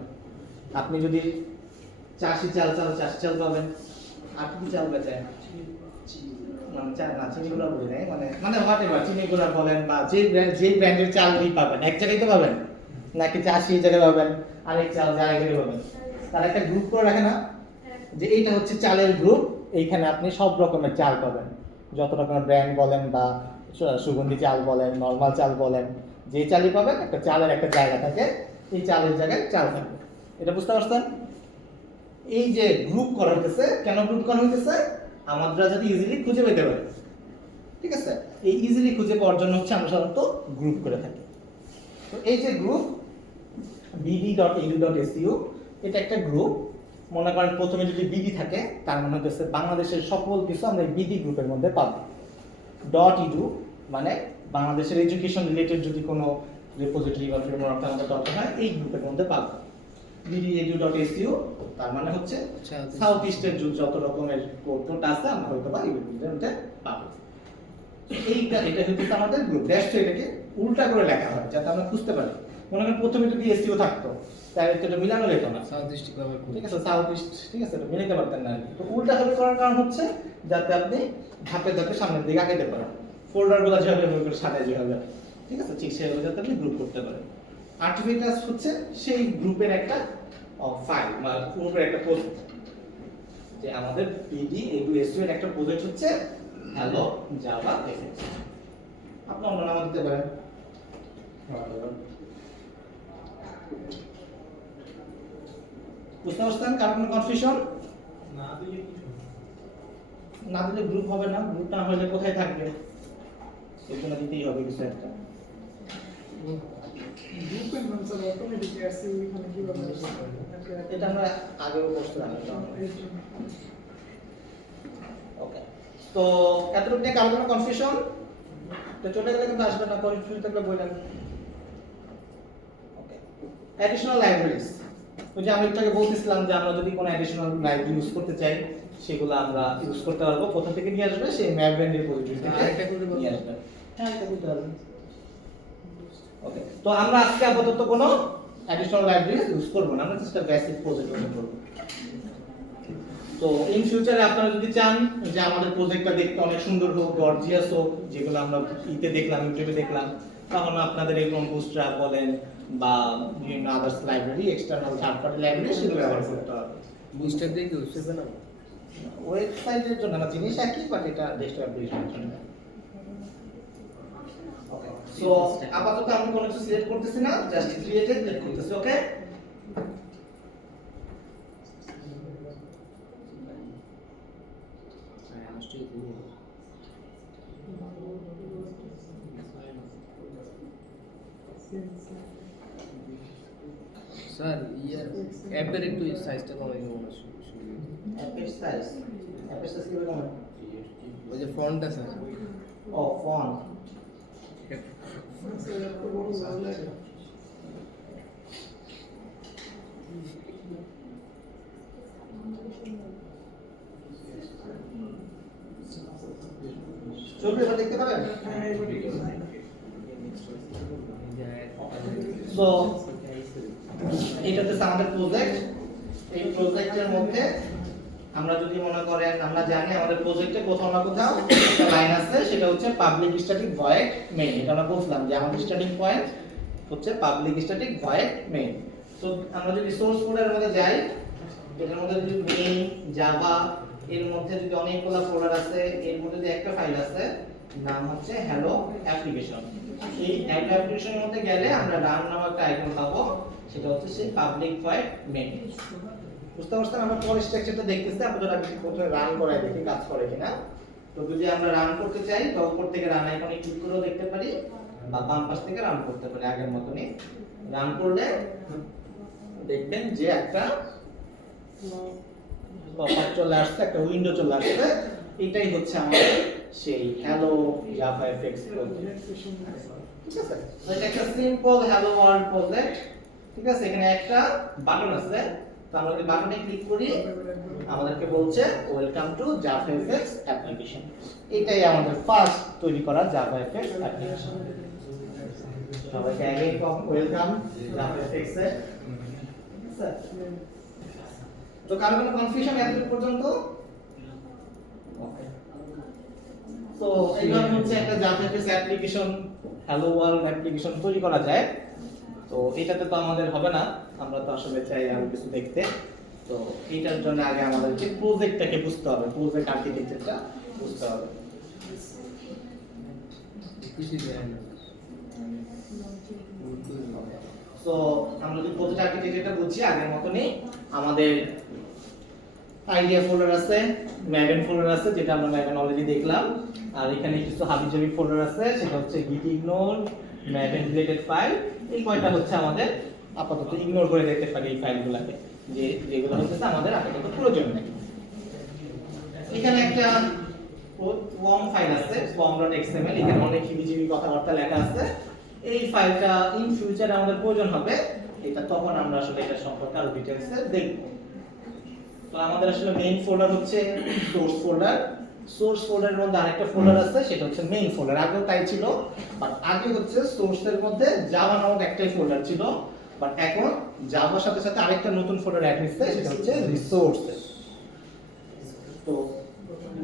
আপনি যদি চাষি চাল পাবেন। আর কি চাল বেচে? মানে চাল না, চিনিগুলো বুঝে নেই, মানে হোয়াটএভার চিনিগুলো বলেন বা যে ব্র্যান্ডের চালই পাবেন, এক জায়গায় তো পাবেন নাকি চাষি এই জায়গায় পাবেন, আরেক চাল যে আরেক জায়গায় পাবেন। তার একটা গ্রুপ করে রাখে না, যে এইটা হচ্ছে চালের গ্রুপ, এইখানে আপনি সব রকমের চাল পাবেন, যত রকমের ব্র্যান্ড বলেন বা সুগন্ধি চাল বলেন, নর্মাল চাল বলেন, যে চালই পাবেন একটা চালের একটা জায়গা থাকে, এই চালের জায়গায় চাল থাকবে। এটা বুঝতে পারছেন? এই যে গ্রুপ করা হইতেছে, কেন গ্রুপ করা হইতেছে? আমরা যাতে ইজিলি খুঁজে পেতে পারি, ঠিক আছে? এই ইজিলি খুঁজে পাওয়ার জন্য হচ্ছে আমরা সাধারণত গ্রুপ করে থাকি। তো এই যে গ্রুপ bd.edu.su, এটা একটা গ্রুপ। মনে করেন প্রথমে যদি বিডি থাকে, তার মানে হচ্ছে বাংলাদেশের সকল কিছু আমরা এই বিডি গ্রুপের মধ্যে পাবো। .edu মানে বাংলাদেশের এডুকেশন রিলেটেড যদি কোনো রিপোজিটরি বা ফ্রেমওয়ার্ক আমাদের দরকার হয়, এই গ্রুপের মধ্যে পাবো। bd.edu.su তার মানে হচ্ছে সাউথ ইস্টের যত রকমের কোড আছে আমরা হয়তো বা এই গ্রুপের মধ্যে পাবো। এটা হচ্ছে আমাদের গ্রুপ। দ্যাটস এটাকে উল্টা করে লেখা হয় যাতে আমরা বুঝতে পারি। মনে করেন প্রথমে যদি এসইও থাকতো তাহলে তো এটা মিলানো যেত না, সাউথ ডিস্ট্রিক্ট কভার ঠিক আছে, সাউথ ইস্ট, ঠিক আছে, এটা মিলাতে পারতেন না আর কি। তো উল্টা করে করার কারণ হচ্ছে যাতে আপনি ধাপে ধাপে সামনের দিকে আগাতে পারেন, ফোল্ডারগুলো যেভাবে এভাবে করে সাজায় যেভাবে, ঠিক আছে, ঠিক সেভাবে যাতে আপনি গ্রুপ করতে পারেন। আর্টিফিক্যালস হচ্ছে সেই গ্রুপের একটা ফাইল বা গ্রুপের একটা প্রজেক্ট, যে আমাদের পিডি এসইও এর একটা প্রজেক্ট হচ্ছে হ্যালো জাভা এফএক্স। আপনি অন্য নাম দিতে পারেন। বুঝতে পারছেন? কারণ কোনো কনফিউশন না দিলে গ্রুপ হবে না, গ্রুপ না হলে কোথায় থাকবে, এখানে দিতেই হবে কিছু একটা। গ্রুপের নাম স্যার অটোমেটিক আসছে ওইখানে কিভাবে আসছে? এটা আমরা আগেও করছিলাম। ওকে, তো এতটুকু নিয়ে কারো কোনো কনফিউশন? তো চলে গেলে কিন্তু আসবে না, কনফিউশন থাকলে বললেন। ওকে, অ্যাডিশনাল লাইব্রেরিজ, ওই যে আমি একটু আগে বলতেছিলাম যে আমরা যদি কোনো অ্যাডিশনাল লাইব্রেরি ইউজ করতে চাই সেগুলো আমরা ইউজ করতে পারবো। কোথা থেকে নিয়ে আসবে? সেই ম্যাভব্যান্ড রিপোজিটরি থেকে আরেকটা করতে পারবো? নিয়ে আসবে। হ্যাঁ, এটা করতে পারবেন। ওকে, তো আমরা আজকে আপাতত কোনো অ্যাডিশনাল লাইব্রেরি ইউজ করব না, আমরা জাস্ট বেসিক প্রজেক্ট ইউজ করব। তো ইন ফিউচারে আপনারা যদি চান যে আমাদের প্রজেক্টটা দেখতে অনেক সুন্দর হোক, গর্জিয়াস হোক, যেগুলো আমরা ইতে দেখলাম, ইউটিউবে দেখলাম, তখন আপনাদের এরকম বুস্ট্র্যাপ বলেন বা বিভিন্ন others library, external third party library, সেগুলো ব্যবহার করতে হবে। বুস্টার দিয়ে কি বুঝতে না? ওয়েবসাইটের জন্য না, জিনিস একই, বাট এটা ডেস্কটপ অ্যাপ্লিকেশনের জন্য। ওকে, সো আপাতত আমি কোনো কিছু সিলেক্ট করতেছি না, জাস্ট ক্রিয়েটেড ক্লিক করতেছি। ওকে, স্যার অ্যাপের একটু সাইজটা কমাই কেমন আছে? অ্যাপের সাইজ কি রকম? ওই যে ফন্টটা স্যার। ও, ফন্ট। স্যার এত বড় লাগে চলবে, এবার দেখতে পাবেন। হ্যাঁ এবারে সো এটা হচ্ছে আমাদের প্রজেক্ট। এই প্রজেক্টের মধ্যে আমরা যদি মনে করেন, আমরা জানি আমাদের প্রজেক্টে কোথাও না কোথাও একটা লাইন আছে, সেটা হচ্ছে পাবলিক স্ট্যাটিক ভয়েড মেইন। এটা আমরা বলছিলাম যে আমাদের স্ট্যাটিক পয়েন্ট হচ্ছে পাবলিক স্ট্যাটিক ভয়েড মেইন। তো আমরা যদি সোর্স ফোল্ডারের মধ্যে যাই, এটার মধ্যে যদি মেইন জাভা, এর মধ্যে যদি অনেকগুলো ফোল্ডার আছে, এর মধ্যে যদি একটা ফাইল আছে নাম হচ্ছে হ্যালো অ্যাপ্লিকেশন। এই হ্যালো অ্যাপ্লিকেশনের মধ্যে গেলে আমরা রান নামক একটা আইকন পাবো, সেটা হচ্ছে সেই পাবলিক ভয়েড মেইন। বুঝতে পারছেন? আমরা পরের স্ট্রাকচারটা দেখতেছি, আপনাদের আগে প্রথমে রান করাই দেখি কাজ করে কিনা। তো যদি আমরা রান করতে চাই, তো উপর থেকে রান আইকনে ক্লিক করেও দেখতে পারি, বা বাম পাশ থেকে রান করতে পারি আগের মতনই। রান করলে দেখবেন যে একটা পপআপ চলে আসছে, একটা উইন্ডো চলে আসছে। এটাই হচ্ছে আমাদের সেই হ্যালো জাভা এফএক্স প্রজেক্ট, ঠিক আছে? তো এটা একটা সিম্পল হ্যালো ওয়ার্ল্ড প্রজেক্ট, ঠিক আছে? এখানে একটা বাটন আছে, তো আমরা যদি বাটনে ক্লিক করি আমাদেরকে বলছে welcome to Java FX application. এটাই আমাদের ফার্স্ট তৈরি করা জাভা এফএক্স অ্যাপ্লিকেশন। সবাইকে অ্যাগেইন ওয়েলকাম জাভা এফএক্স এ। তো কারো কোনো কনফিউশন এতটুকু পর্যন্ত? ওকে, তো এইভাবে হচ্ছে একটা Java FX application, hello world application তৈরি করা যায়। তো এটাতে তো আমাদের হবে না, আমরা তো আসলে চাই আরো কিছু দেখতে। তো এইটার জন্য আগে আমাদেরকে প্রজেক্টটাকে বুঝতে হবে, প্রজেক্ট আর্কিটেকচারটা বুঝতে হবে। কিছু যায় না। তো আমরা যদি প্রজেক্ট আর্কিটেকচারটা বুঝি আগের মতনই, আমাদের আইডিয়া ফোল্ডার আছে, ম্যাভেন ফোল্ডার আছে, যেটা আমরা ম্যাভেন অলরেডি দেখলাম, আর এখানে কিছু হাবিজাবি ফোল্ডার আছে, সেটা হচ্ছে গিট ইগনোর, ম্যাভেন রিলেটেড ফাইল। এই কয়টা হচ্ছে আমাদের আপাতত ইগনোর করে দিতে পারি এই ফাইলগুলোকে, যেগুলো হচ্ছে আমাদের আপাতত প্রয়োজন নেই। এখানে একটা ওয়ার্ম ফাইল আছে, form.xml, এখানে অনেক হিবিজিবি কথাবার্তা লেখা আছে। এই ফাইলটা ইন ফিউচারে আমাদের প্রয়োজন হবে, এটা তখন আমরা আসলে এটা সম্পর্কে আরো ডিটেইলসে দেখব। তো আমাদের আসলে মেইন ফোল্ডার হচ্ছে সোর্স ফোল্ডার, সোর্স ফোল্ডারের মধ্যে আরেকটা ফোল্ডার আছে, সেটা হচ্ছে মেইন ফোল্ডার। আগেও তাই ছিল, বাট আগে হচ্ছে সোর্সের মধ্যে জাভা নামক একটাই ফোল্ডার ছিল, বাট এখন জাভার সাথে সাথে আরেকটা নতুন ফোল্ডার অ্যাড হচ্ছে, সেটা হচ্ছে রিসোর্স। তো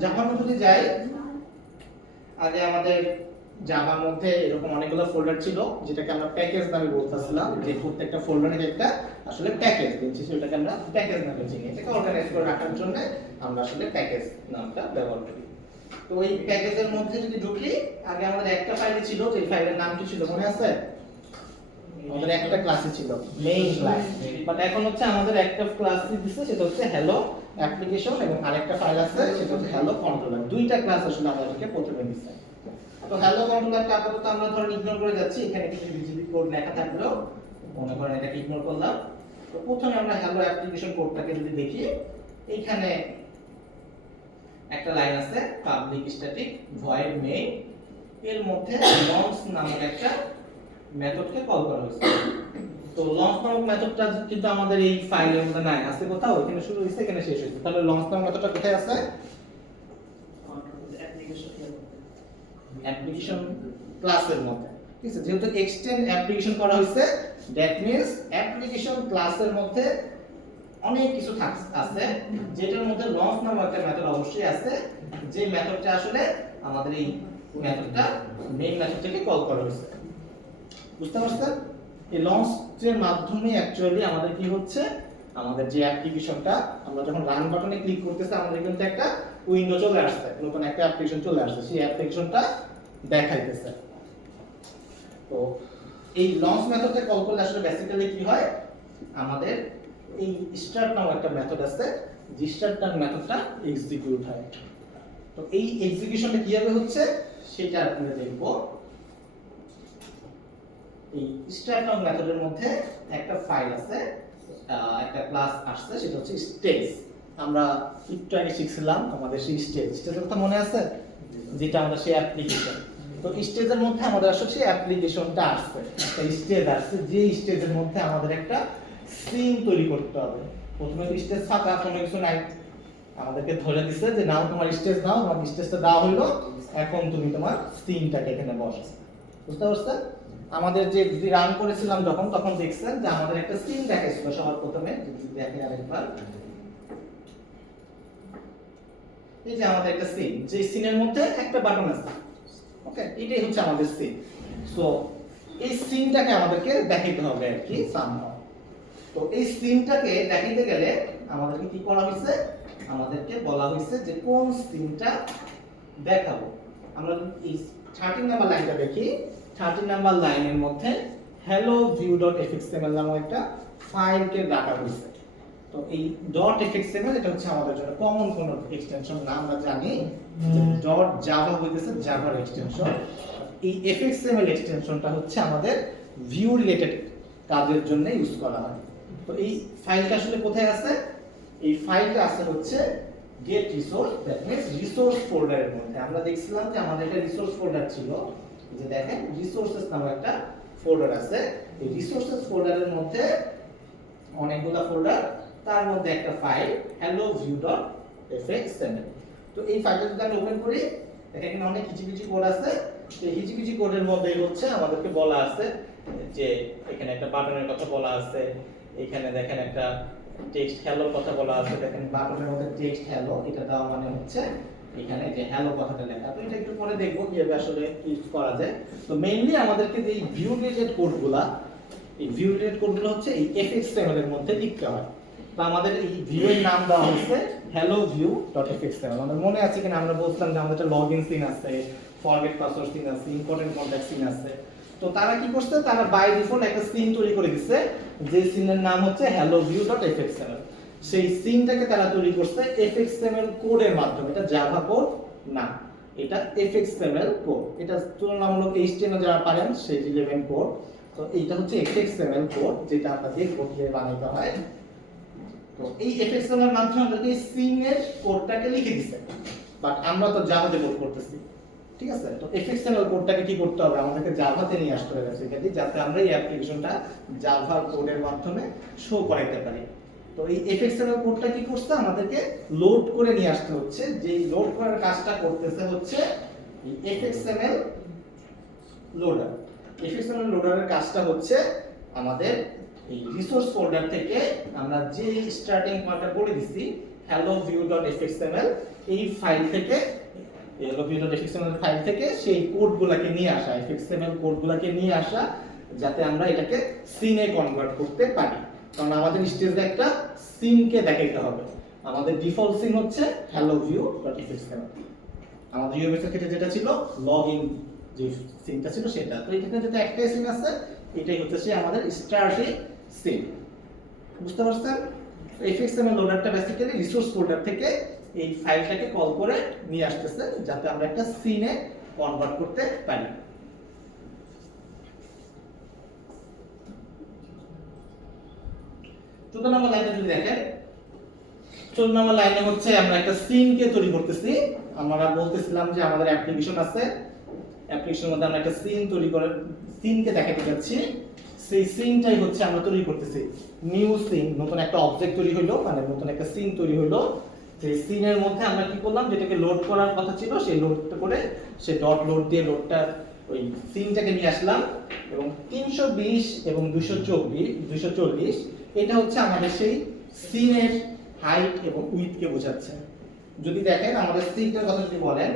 জাভার মধ্যে যদি যাই, আগে আমাদের জাভার মধ্যে এরকম অনেকগুলো ফোল্ডার ছিল, যেটাকে আমরা প্যাকেজ নামে বলতেছিলাম, যে প্রত্যেকটা ফোল্ডারের একটা আসলে প্যাকেজ দিচ্ছি, সেটাকে আমরা প্যাকেজ নামে চিনি। এটাকে অর্গানাইজ করে রাখার জন্য আমরা আসলে প্যাকেজ নামটা ব্যবহার করি। তো এই প্যাকেজের মধ্যে যদি ঢুকি, আগে আমাদের একটা ফাইল ছিল, যে ফাইলের নাম কি ছিল মনে আছে? আমাদের একটা ক্লাসে ছিল মেইন ক্লাস, বাট এখন হচ্ছে আমাদের একটা ক্লাস দিচ্ছে, সেটা হচ্ছে হ্যালো অ্যাপ্লিকেশন, এবং আরেকটা ফাইল আছে সেটা হচ্ছে হ্যালো কন্ট্রোলার। দুইটা ক্লাস আসলে আমাদেরকে প্রথমে দিচ্ছে। তো হ্যালো কন্ট্রোলারটা আপাতত আমরা ধরেন ইগনোর করে যাচ্ছি, এখানে কিছু বিজিবি কোড লেখা থাকলেও মনে করেন এটাকে ইগনোর করলাম। তো প্রথমে আমরা হ্যালো অ্যাপ্লিকেশন কোডটাকে যদি দেখি, এইখানে একটা লাইন আছে পাবলিক স্ট্যাটিক ভয়েড মেইন, এর মধ্যে লঞ্চ নামক একটা মেথডকে কল করা হয়েছে। তো লঞ্চ নামক মেথডটা কিন্তু আমাদের এই ফাইলের মধ্যে নাই, আছে কোথাও? এখানে শুরু হইছে, এখানে শেষ হইছে। তাহলে লঞ্চ নামক মেথডটা কোথায় আছে? অ্যাপ্লিকেশন ক্লাসের মধ্যে, ঠিক আছে? যেহেতু এক্সটেন্ড অ্যাপ্লিকেশন করা হয়েছে, দ্যাট মিন্স অ্যাপ্লিকেশন ক্লাসের মধ্যে অনেক কিছু আছে, যেটার মধ্যে লঞ্চ নামক একটা মেথড অবশ্যই আছে, যে মেথডটা আসলে আমাদের এই মেথডটা মেইন মেথড থেকে কল করা হয়েছে। বুঝতে পারছেন? এই লঞ্চের মাধ্যমে অ্যাকচুয়ালি আমাদের কি হচ্ছে, আমাদের যে অ্যাপ্লিকেশনটা আমরা যখন রান বাটনে ক্লিক করতেছি, আমাদের কিন্তু একটা উইন্ডো চলে আসছে, নতুন একটা অ্যাপ্লিকেশন চলে আসছে, সেই অ্যাপ্লিকেশনটা দেখাইতেছে। তো এই লঞ্চ মেথডে কল করলে আসলে বেসিক্যালি কি হয়, আমাদের এই স্টার্ট নামক একটা মেথড আছে, যে স্টার্ট নামক মেথডটা এক্সিকিউট হয়। তো এই এক্সিকিউশনটা কিভাবে হচ্ছে সেটা আমরা দেখব। এই স্টার্ট নামক মেথডের মধ্যে একটা ফাইল আছে, একটা ক্লাস আসছে, সেটা হচ্ছে স্টেজ। আমরা একটু আগে শিখছিলাম আমাদের সেই স্টেজের কথা মনে আছে, যেটা আমাদের সেই অ্যাপ্লিকেশন। তো স্টেজের মধ্যে আমাদের আসলে সেই অ্যাপ্লিকেশনটা আসছে, একটা স্টেজ আসছে, যে স্টেজের মধ্যে আমাদের একটা সিন তৈরি করতে হবে। প্রথমে স্টেজ ফাঁকা, কোনো কিছু নাই, আমাদেরকে ধরে দিচ্ছে যে নাও তোমার স্টেজ নাও, তোমার স্টেজটা দেওয়া হলো, এখন তুমি তোমার সিনটাকে এখানে বসাও। বুঝতে পারছেন? আমাদের যে রান করেছিলাম যখন, তখন দেখছেন যে আমাদের একটা সিন দেখাইছিল সবার প্রথমে, যদি দেখেন আরেকবার, এই যে আমাদের একটা সিন, যে সিনের মধ্যে একটা বাটন আছে, ওকে, এটাই হচ্ছে আমাদের সিন। সো এই সিনটাকে আমাদেরকে দেখাইতে হবে আর কি সামহাউ। তো এই সিনটাকে দেখাইতে গেলে আমাদেরকে কি করা হয়েছে, আমাদেরকে বলা হয়েছে যে কোন সিনটা দেখাবো। আমরা এই 13 নাম্বার লাইনটা দেখি, 13 নাম্বার লাইনের মধ্যে hello view.fxml নামক একটা ফাইলকে ডাকা হয়েছে। তো এই .fxml এটা হচ্ছে আমাদের জন্য কমন কোন এক্সটেনশন না, আমরা জানি যে .java হইতেছে জাভার এক্সটেনশন। এই fxml এক্সটেনশনটা হচ্ছে আমাদের ভিউ রিলেটেড কাজের জন্য ইউজ করা হয়। তো এই ফাইলটা আসলে কোথায় আছে? এই ফাইলটা আছে হচ্ছে get resource, that means resource ফোল্ডারের মধ্যে। আমরা দেখছিলাম যে আমাদের একটা রিসোর্স ফোল্ডার ছিল, যে দেখেন রিসোর্সেস নামে একটা ফোল্ডার আছে। এই রিসোর্সেস ফোল্ডারের মধ্যে অনেকগুলো ফোল্ডার, তার মধ্যে একটা ফাইল hello view.fxml। তো এই ফাইলটা যদি আমরা ওপেন করি, এখানে অনেক হিজিবিজি কোড আছে। এই হিজিবিজি কোডের মধ্যে হচ্ছে আমাদেরকে বলা আছে যে এখানে একটা বাটনের কথা বলা আছে, এখানে দেখেন একটা টেক্সট হ্যালোর কথা বলা আছে, দেখেন বাটনের মধ্যে টেক্সট হ্যালো, এটা দেওয়া মানে হচ্ছে এখানে যে হ্যালো কথাটা লেখা। তো এটা একটু পরে দেখবো কিভাবে আসলে ইউজ করা যায়। তো মেইনলি আমাদেরকে যে ভিউ রিলেটেড কোডগুলা, এই ভিউ রিলেটেড কোডগুলো হচ্ছে এই fxml এর মধ্যে লিখতে হয়। তো আমাদের এই ভিউ এর নাম দেওয়া হচ্ছে hello view.fxml। আমাদের মনে আছে কিনা, আমরা বলছিলাম যে আমাদের একটা লগইন সিন আছে, ফরগেট পাসওয়ার্ড সিন আছে, ইম্পর্টেন্ট কন্টাক্ট সিন আছে। তো তারা কি করছে, তারা বাই ডিফল্ট একটা সিন তৈরি করে দিচ্ছে, যে সিনের নাম হচ্ছে hello view.fxml। সেই সিনটাকে তারা তৈরি করছে fxml কোডের মাধ্যমে। এটা জাভা কোড না, এটা fxml কোড। এটা তুলনামূলক HTML যারা পারেন সেই রিলেভেন্ট কোড। তো এইটা হচ্ছে fxml কোড, যেটা আমরা দেখব কিভাবে বানাইতে হয়। তো এই fxml এর মাধ্যমে আমরা এই সিনের কোডটাকে লিখে দিছে, বাট আমরা তো জাভাতে কোড করতেছি, ঠিক আছে? তো fxml কোডটাকে কি করতে হবে, আমাদেরকে জাভাতে নিয়ে আসতে হবে বেসিক্যালি, যাতে আমরা এই অ্যাপ্লিকেশনটা জাভা কোডের মাধ্যমে শো করাইতে পারি। তো এই fxml কোডটা কি করছে আমাদেরকে লোড করে নিয়ে আসতে হচ্ছে, যে লোড করার কাজটা করতেছে হচ্ছে এই fxml লোডার। fxml লোডারের কাজটা হচ্ছে আমাদের এই রিসোর্স ফোল্ডার থেকে আমরা যে স্টার্টিং পয়েন্টটা বলে দিছি helloview.fxml এই ফাইল থেকে helloview.fxml ফাইল থেকে সেই কোডগুলোকে নিয়ে আসা, fxml কোডগুলোকে নিয়ে আসা, যাতে আমরা এটাকে সিনে কনভার্ট করতে পারি। কারণ আমাদের স্টেজে একটা সিনকে দেখাইতে হবে। আমাদের ডিফল্ট সিন হচ্ছে helloview.fxml। আমাদের ইউএমএস এর ক্ষেত্রে যেটা ছিল লগইন যে সিনটা ছিল সেটা। তো এখানে যেটা একটাই সিন আছে, এটাই হচ্ছে সে আমাদের স্টার্টিং সিন। বুঝতে পারছেন? fxml লোডারটা বেসিক্যালি রিসোর্স ফোল্ডার থেকে এই ফাইলটাকে কল করে নিয়ে আসতেছে, যাতে আমরা একটা সিনে কনভার্ট করতে পারি। 14 নম্বর লাইনে যদি দেখেন, 14 নম্বর লাইনে হচ্ছে আমরা একটা সিনকে তৈরি করতেছি। আমরা বলতেছিলাম যে আমাদের অ্যাপ্লিকেশন আছে, অ্যাপ্লিকেশনের মধ্যে আমরা একটা সিন তৈরি করে সিনকে দেখাতে যাচ্ছি। সেই সিনটাই হচ্ছে আমরা তৈরি করতেছি নিউ সিন, নতুন একটা অবজেক্ট তৈরি হলো, মানে নতুন একটা সিন তৈরি হলো। সেই সিনের মধ্যে আমরা কি করলাম, যেটাকে লোড করার কথা ছিল সেই লোডটা করে সে ডট লোড দিয়ে লোডটা ওই সিনটাকে নিয়ে আসলাম। এবং 320 এবং 240 এটা হচ্ছে আমাদের সেই সিনের হাইট এবং উইডথকে বোঝাচ্ছে। যদি দেখেন আমাদের সিনটার কথা যদি বলেন,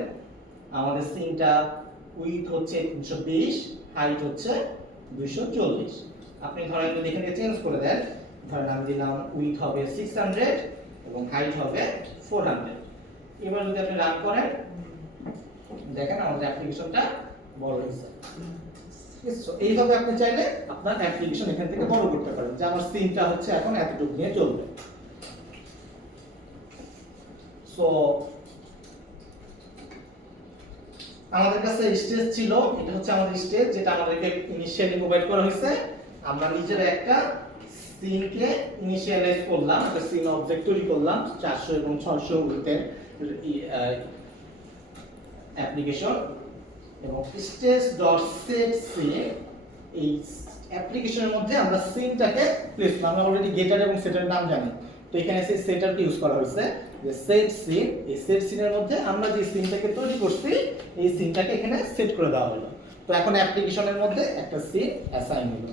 আমাদের সিনটা উইডথ হচ্ছে 320, হাইট হচ্ছে 240। আপনি ধরেন যদি এখানে চেঞ্জ করে দেন, ধরেন আমি দিলাম উইডথ হবে 600 এবং হাইট হবে 400। এবার যদি আপনি রান করেন, দেখেন আমাদের অ্যাপ্লিকেশনটা বড় হয়েছে। সো এইভাবে আপনি চাইলে আপনার অ্যাপ্লিকেশন এখান থেকে বড় করতে পারেন, যে আমার সিনটা হচ্ছে এখন এতটুকু নিয়ে চলবে। সো আমাদের কাছে স্টেজ ছিল, এটা হচ্ছে আমাদের স্টেজ, যেটা আমাদেরকে ইনিশিয়ালি প্রোভাইড করা হয়েছে। আমরা নিজের একটা সিনকে ইনিশিয়ালাইজ করলাম, একটা সিন অবজেক্ট তৈরি করলাম 400 এবং 600 উইথের অ্যাপ্লিকেশন। এবং stage.setScene এই অ্যাপ্লিকেশনের মধ্যে আমরা সিনটাকে প্লেস করলাম। আমরা অলরেডি গেটার এবং সেটার নাম জানি, তো এখানে সেই সেটারকে ইউজ করা হয়েছে যে সেট সিন। এই সেট সিনের মধ্যে আমরা যে সিনটাকে তৈরি করছি এই সিনটাকে এখানে সেট করে দেওয়া হলো। তো এখন অ্যাপ্লিকেশনের মধ্যে একটা সিন অ্যাসাইন হলো।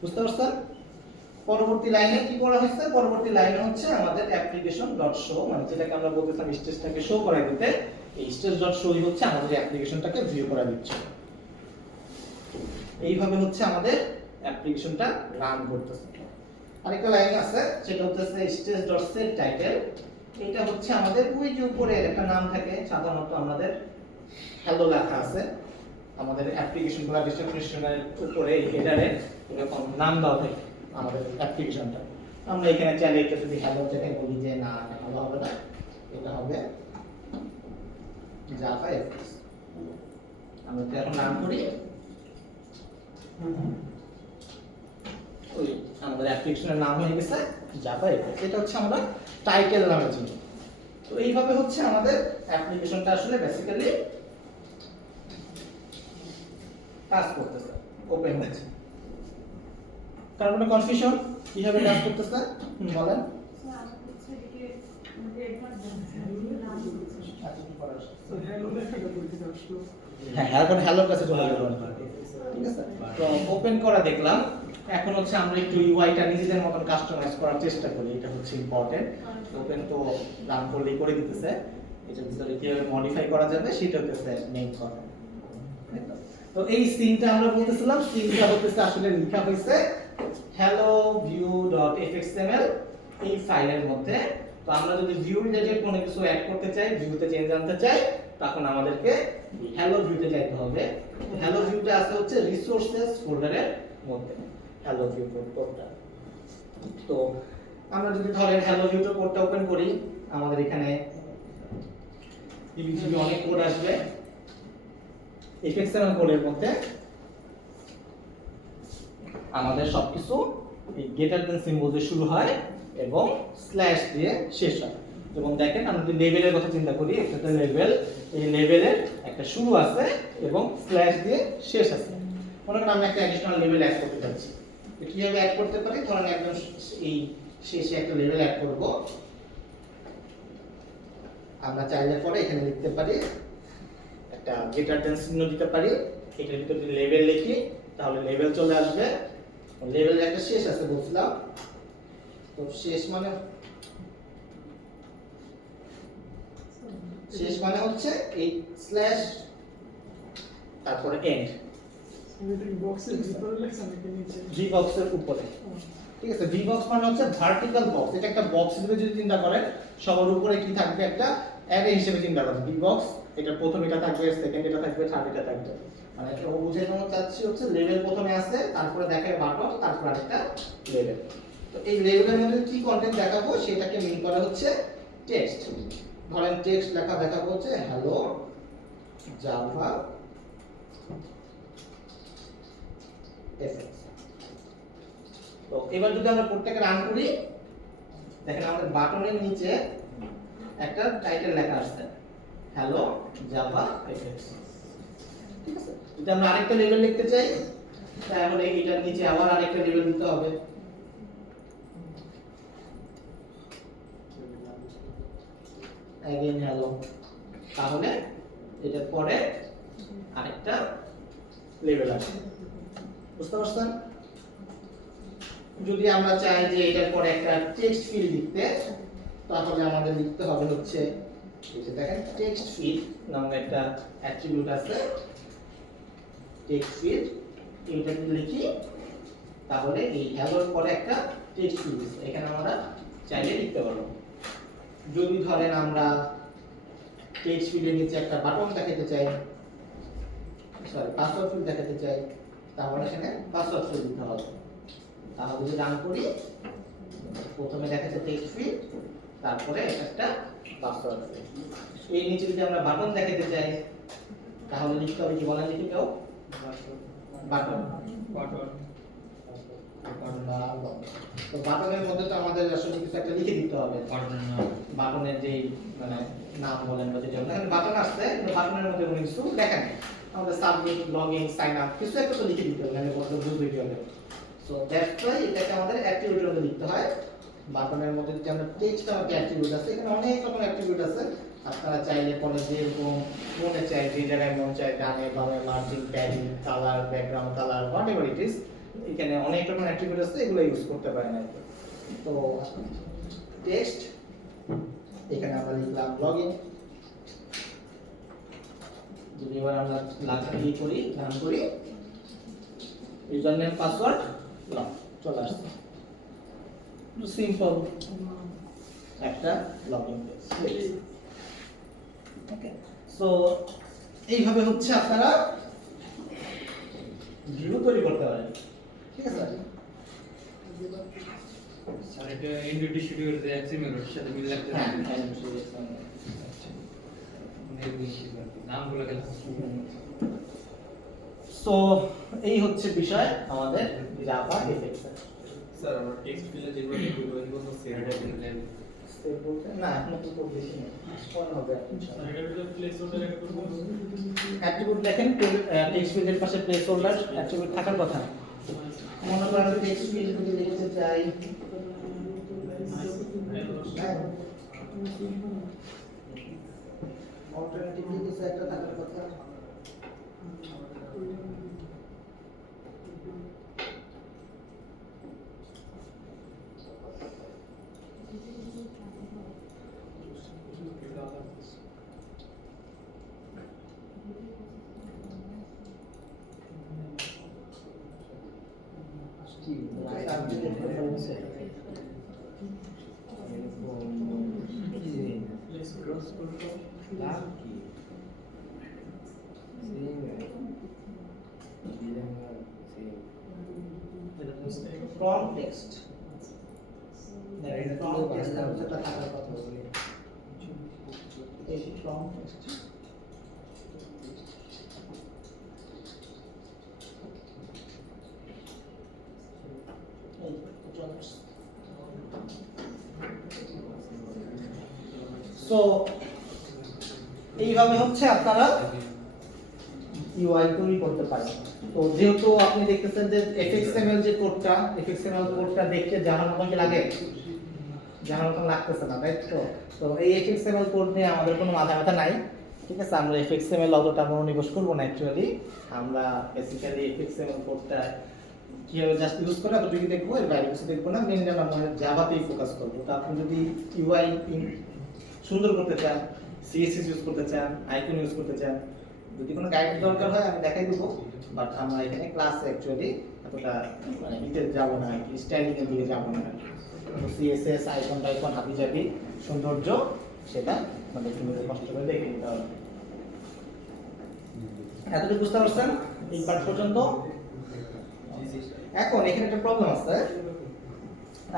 বুঝতে পারছেন? পরবর্তী লাইনে কি করা হয়েছে, পরবর্তী লাইনে হচ্ছে আমাদের application.show, মানে যেটাকে আমরা বলতেছিলাম স্টেজটাকে শো করা দিতে, এই stage.show হচ্ছে আমাদের অ্যাপ্লিকেশনটাকে ভিউ করা দিচ্ছে। এইভাবে হচ্ছে আমাদের অ্যাপ্লিকেশনটা রান করতেছে। আরেকটা লাইন আছে, সেটা হচ্ছে stage.setTitle। এটা হচ্ছে আমাদের ওই যে উপরে একটা নাম থাকে, সাধারণত আমাদের হ্যালো লেখা আছে আমাদের অ্যাপ্লিকেশনগুলো ডেসক্রিপশনের উপরে হেডারে এরকম নাম দেওয়া থাকে আমাদের অ্যাপ্লিকেশনটা। আমরা এখানে চাইলে এটা যদি হ্যালো থেকে বলি যে না হ্যালো হবে না, এটা হবে জাভা এফএস। আমরা তো এখন নাম করি ওই আমাদের অ্যাপ্লিকেশনের নাম হয়ে গেছে জাভা এফএস। এটা হচ্ছে আমরা টাইটেল নামের জন্য। তো এইভাবে হচ্ছে আমাদের অ্যাপ্লিকেশনটা আসলে বেসিক্যালি কাজ করতেছে, ওপেন হচ্ছে। কার কোনো কনফিউশন কিভাবে কাজ করতেছে বলেন? হ্যাঁ, এখন হ্যালোর কাছে চলে গেল। ঠিক আছে, তো ওপেন করা দেখলাম। এখন হচ্ছে আমরা একটু ইউআইটা নিজেদের মতন কাস্টমাইজ করার চেষ্টা করি, এটা হচ্ছে ইম্পর্টেন্ট। ওপেন তো রান করলেই করে দিতেছে, এটা ভিতরে কিভাবে মডিফাই করা যাবে সেটা হচ্ছে মেইন কথা। তো এই সিনটা আমরা বলতেছিলাম, সিনটা হচ্ছে আসলে লেখা হয়েছে helloview.fxml এই ফাইলের মধ্যে। তো আমরা যদি ভিউ রিলেটেড কোনো কিছু অ্যাড করতে চাই, ভিউতে চেঞ্জ আনতে চাই, তখন আমাদেরকে হ্যালো ভিউতে যাইতে হবে। হ্যালো ভিউতে আছে হচ্ছে রিসোর্সেস ফোল্ডারের মধ্যে হ্যালো ভিউ কোডটা। তো আমরা যদি ধরেন হ্যালো ভিউটা কোডটা ওপেন করি, আমাদের এখানে ইবিজিবি অনেক কোড আসবে। fxml কোডের মধ্যে আমাদের সবকিছু এই গ্রেটার দ্যান সিম্বল দিয়ে শুরু হয় এবং স্ল্যাশ দিয়ে শেষ হয়। এবং দেখেন আমরা যদি লেভেলের কথা চিন্তা করি, একটা লেভেল, এই লেভেলের একটা শুরু আছে এবং স্ল্যাশ দিয়ে শেষ আছে। মনে করেন আমি একটা অ্যাডিশনাল লেভেল অ্যাড করতে চাচ্ছি, তো কিভাবে অ্যাড করতে পারি? ধরেন একজন এই শেষে একটা লেভেল অ্যাড করব। আমরা চাইলে পরে এখানে লিখতে পারি একটা গ্রেটার দেন চিহ্ন দিতে পারি, এটার ভিতরে যদি লেভেল লিখি তাহলে লেভেল চলে আসবে। লেভেলের একটা শেষ আছে বলছিলাম, তো শেষ মানে হচ্ছে এই স্ল্যাশ তারপরে এন্ড, এটা বক্সের ভিতরে লেখা নাকি নিচে? ভি বক্সের উপরে। ঠিক আছে, ভি বক্স মানে হচ্ছে ভার্টিক্যাল বক্স। এটা একটা বক্স হিসেবে যদি চিন্তা করেন, সবার উপরে কি থাকবে, একটা অ্যারে হিসেবে চিন্তা করেন। ভি বক্স, এটা প্রথম এটা থাকবে, সেকেন্ড এটা থাকবে, থার্ড এটা থাকবে। মানে এটা বোঝানো চাচ্ছি হচ্ছে লেভেল প্রথমে আসে, তারপরে দেখায় বাটন, তারপর আরেকটা লেভেল। তো এই লেভেলের মধ্যে কি কন্টেন্ট দেখাবো সেটাকে মিন করা হচ্ছে টেক্সট। ধরেন টেক্সট লেখা দেখাবো হচ্ছে হ্যালো জাভা এফএক্স। তো এবার যদি আমরা কোডটাকে রান করি, দেখেন আমাদের বাটনের নিচে একটা টাইটেল লেখা আসছে হ্যালো জাভা এফএক্স। ঠিক আছে, যদি আমরা আরেকটা লেভেল লিখতে চাই তাহলে এটার নিচে আবার আরেকটা লেভেল দিতে হবে। অ্যাগেইন হ্যালো, তাহলে এটার পরে আরেকটা লেভেল আসবে। বুঝতে পারছেন? যদি আমরা চাই যে এটার পরে একটা টেক্সট ফিল্ড লিখতে, তাহলে আমাদের লিখতে হবে হচ্ছে এই যে দেখেন টেক্সট ফিল্ড নামে একটা অ্যাট্রিবিউট আছে, টেক্সট ফিল্ড। এটা যদি লিখি তাহলে এই হ্যালোর পরে একটা টেক্সট ফিল্ড এখানে আমরা চাইলে লিখতে পারবো। যদি ধরেন আমরা টেক্সট ফিল্ডের নিচে একটা বাটন দেখাতে চাই, সরি পাসওয়ার্ড ফিল্ড দেখাতে চাই, তাহলে এখানে পাসওয়ার্ড ফিল্ড দিতে হবে। তাহলে যদি রান করি, প্রথমে দেখাচ্ছে টেক্সট ফিল্ড, তারপরে একটা পাসওয়ার্ড ফিল্ড। এই নিচে যদি আমরা বাটন দেখাতে চাই তাহলে লিখতে হবে কি, বলেন লিখে কেউ? বাটন। তো বাটনের মধ্যে তো আমাদের আসলে কিছু একটা লিখে দিতে হবে, বাটনের যেই মানে নাম বলেন বা যেটা এখানে বাটন আসছে, কিন্তু বাটনের মধ্যে কোনো কিছু লেখা নেই। আমাদের সাবমিট, লগইন, সাইন আপ কিছু একটা তো লিখে দিতে হবে, আমি বলতে বুঝতে হবে। সো দ্যাটস ওয়াই এটাকে আমাদের অ্যাট্রিবিউটের মধ্যে লিখতে হয়। বাটনের মধ্যে যে আমরা টেক্সট আমাদের অ্যাট্রিবিউট আছে, এখানে অনেক রকম অ্যাট্রিবিউট আছে। আপনারা চাইলে পরে যেরকম মনে চায়, যে জায়গায় মন চায়, ডানে বামে margin, padding, colour, background colour, whatever it is, এখানে অনেক রকম অ্যাট্রিবিউট আছে, এগুলো ইউজ করতে পারেন আর কি। তো টেক্সট, এখানে আমরা লিখলাম লগইন। যদি এবার আমরা লাগিয়ে করি, রান করি, ইউজার নেম পাসওয়ার্ড লগ চলে আসছে। সিম্পল একটা লগইন পেজ। ওকে, সো এইভাবে হচ্ছে আপনারা ভিউ তৈরি করতে পারেন। ঠিক আছে, স্যার এটা এনডিটি স্টুডিওর যে এক্সএমএল এর সাথে মিল লাগতে হ্যাঁ হবে। হ্যাঁ নামগুলো কেন? সো এই হচ্ছে বিষয় আমাদের জাভা এফএক্স এর। স্যার আমরা টেক্সট ফিল্ডে যেগুলো লিখব এগুলো সেভ করতে সেভ বলতে না, এখনো তো বেশি নেই, কোন হবে স্যার এটা ভিতরে প্লেস হোল্ডার একটা করব। অ্যাট্রিবিউট দেখেন, টেক্সট ফিল্ডের পাশে প্লেস হোল্ডার অ্যাট্রিবিউট থাকার কথা। মনে করেন টেক্সট ফিল্ড যদি লিখতে চাই, অল্টারনেটিভলি কিছু একটা থাকার কথা। ফ্রম টেক্সট, ফ্রম টেক্সট সেটা থাকার কথা। এই ফ্রম টেক্সট সো এইভাবে হচ্ছে আপনারা ইউআই তৈরি করতে পারেন। তো যেহেতু আপনি দেখতেছেন যে fxml যে fxml কোডটা দেখতে জানার মতো কি লাগে, জানার মতো লাগতেছে না, তাই তো? তো এই fxml কোড নিয়ে আমাদের কোনো মাথা ব্যথা নাই, ঠিক আছে? আমরা fxml অতটা মনোনিবেশ করবো না অ্যাকচুয়ালি। আমরা বেসিক্যালি fxml কোডটা কিভাবে জাস্ট ইউজ করে অতটুকু দেখবো, এর বাইরে কিছু দেখবো না। মেইনলি আমরা জাভাতেই ফোকাস করবো। তো আপনি যদি ইউআই সুন্দর করতে চান, সিএসএস ইউজ করতে চান, আইকন ইউজ করতে চান, যদি কোনো গাইড দরকার হয় আমি দেখাই দেবো। বাট আমরা এখানে ক্লাসে অ্যাকচুয়ালি এতটা মানে ডিটেল যাবো না, স্টাইলিং এর দিকে যাবো না। সিএসএস আইকন টাইকন হাবি যাবি সৌন্দর্য সেটা মানে তুমি কষ্ট করে দেখে নিতে হবে। এতটুকু বুঝতে পারছেন এই পার্ট পর্যন্ত? এখন এখানে একটা প্রবলেম আছে,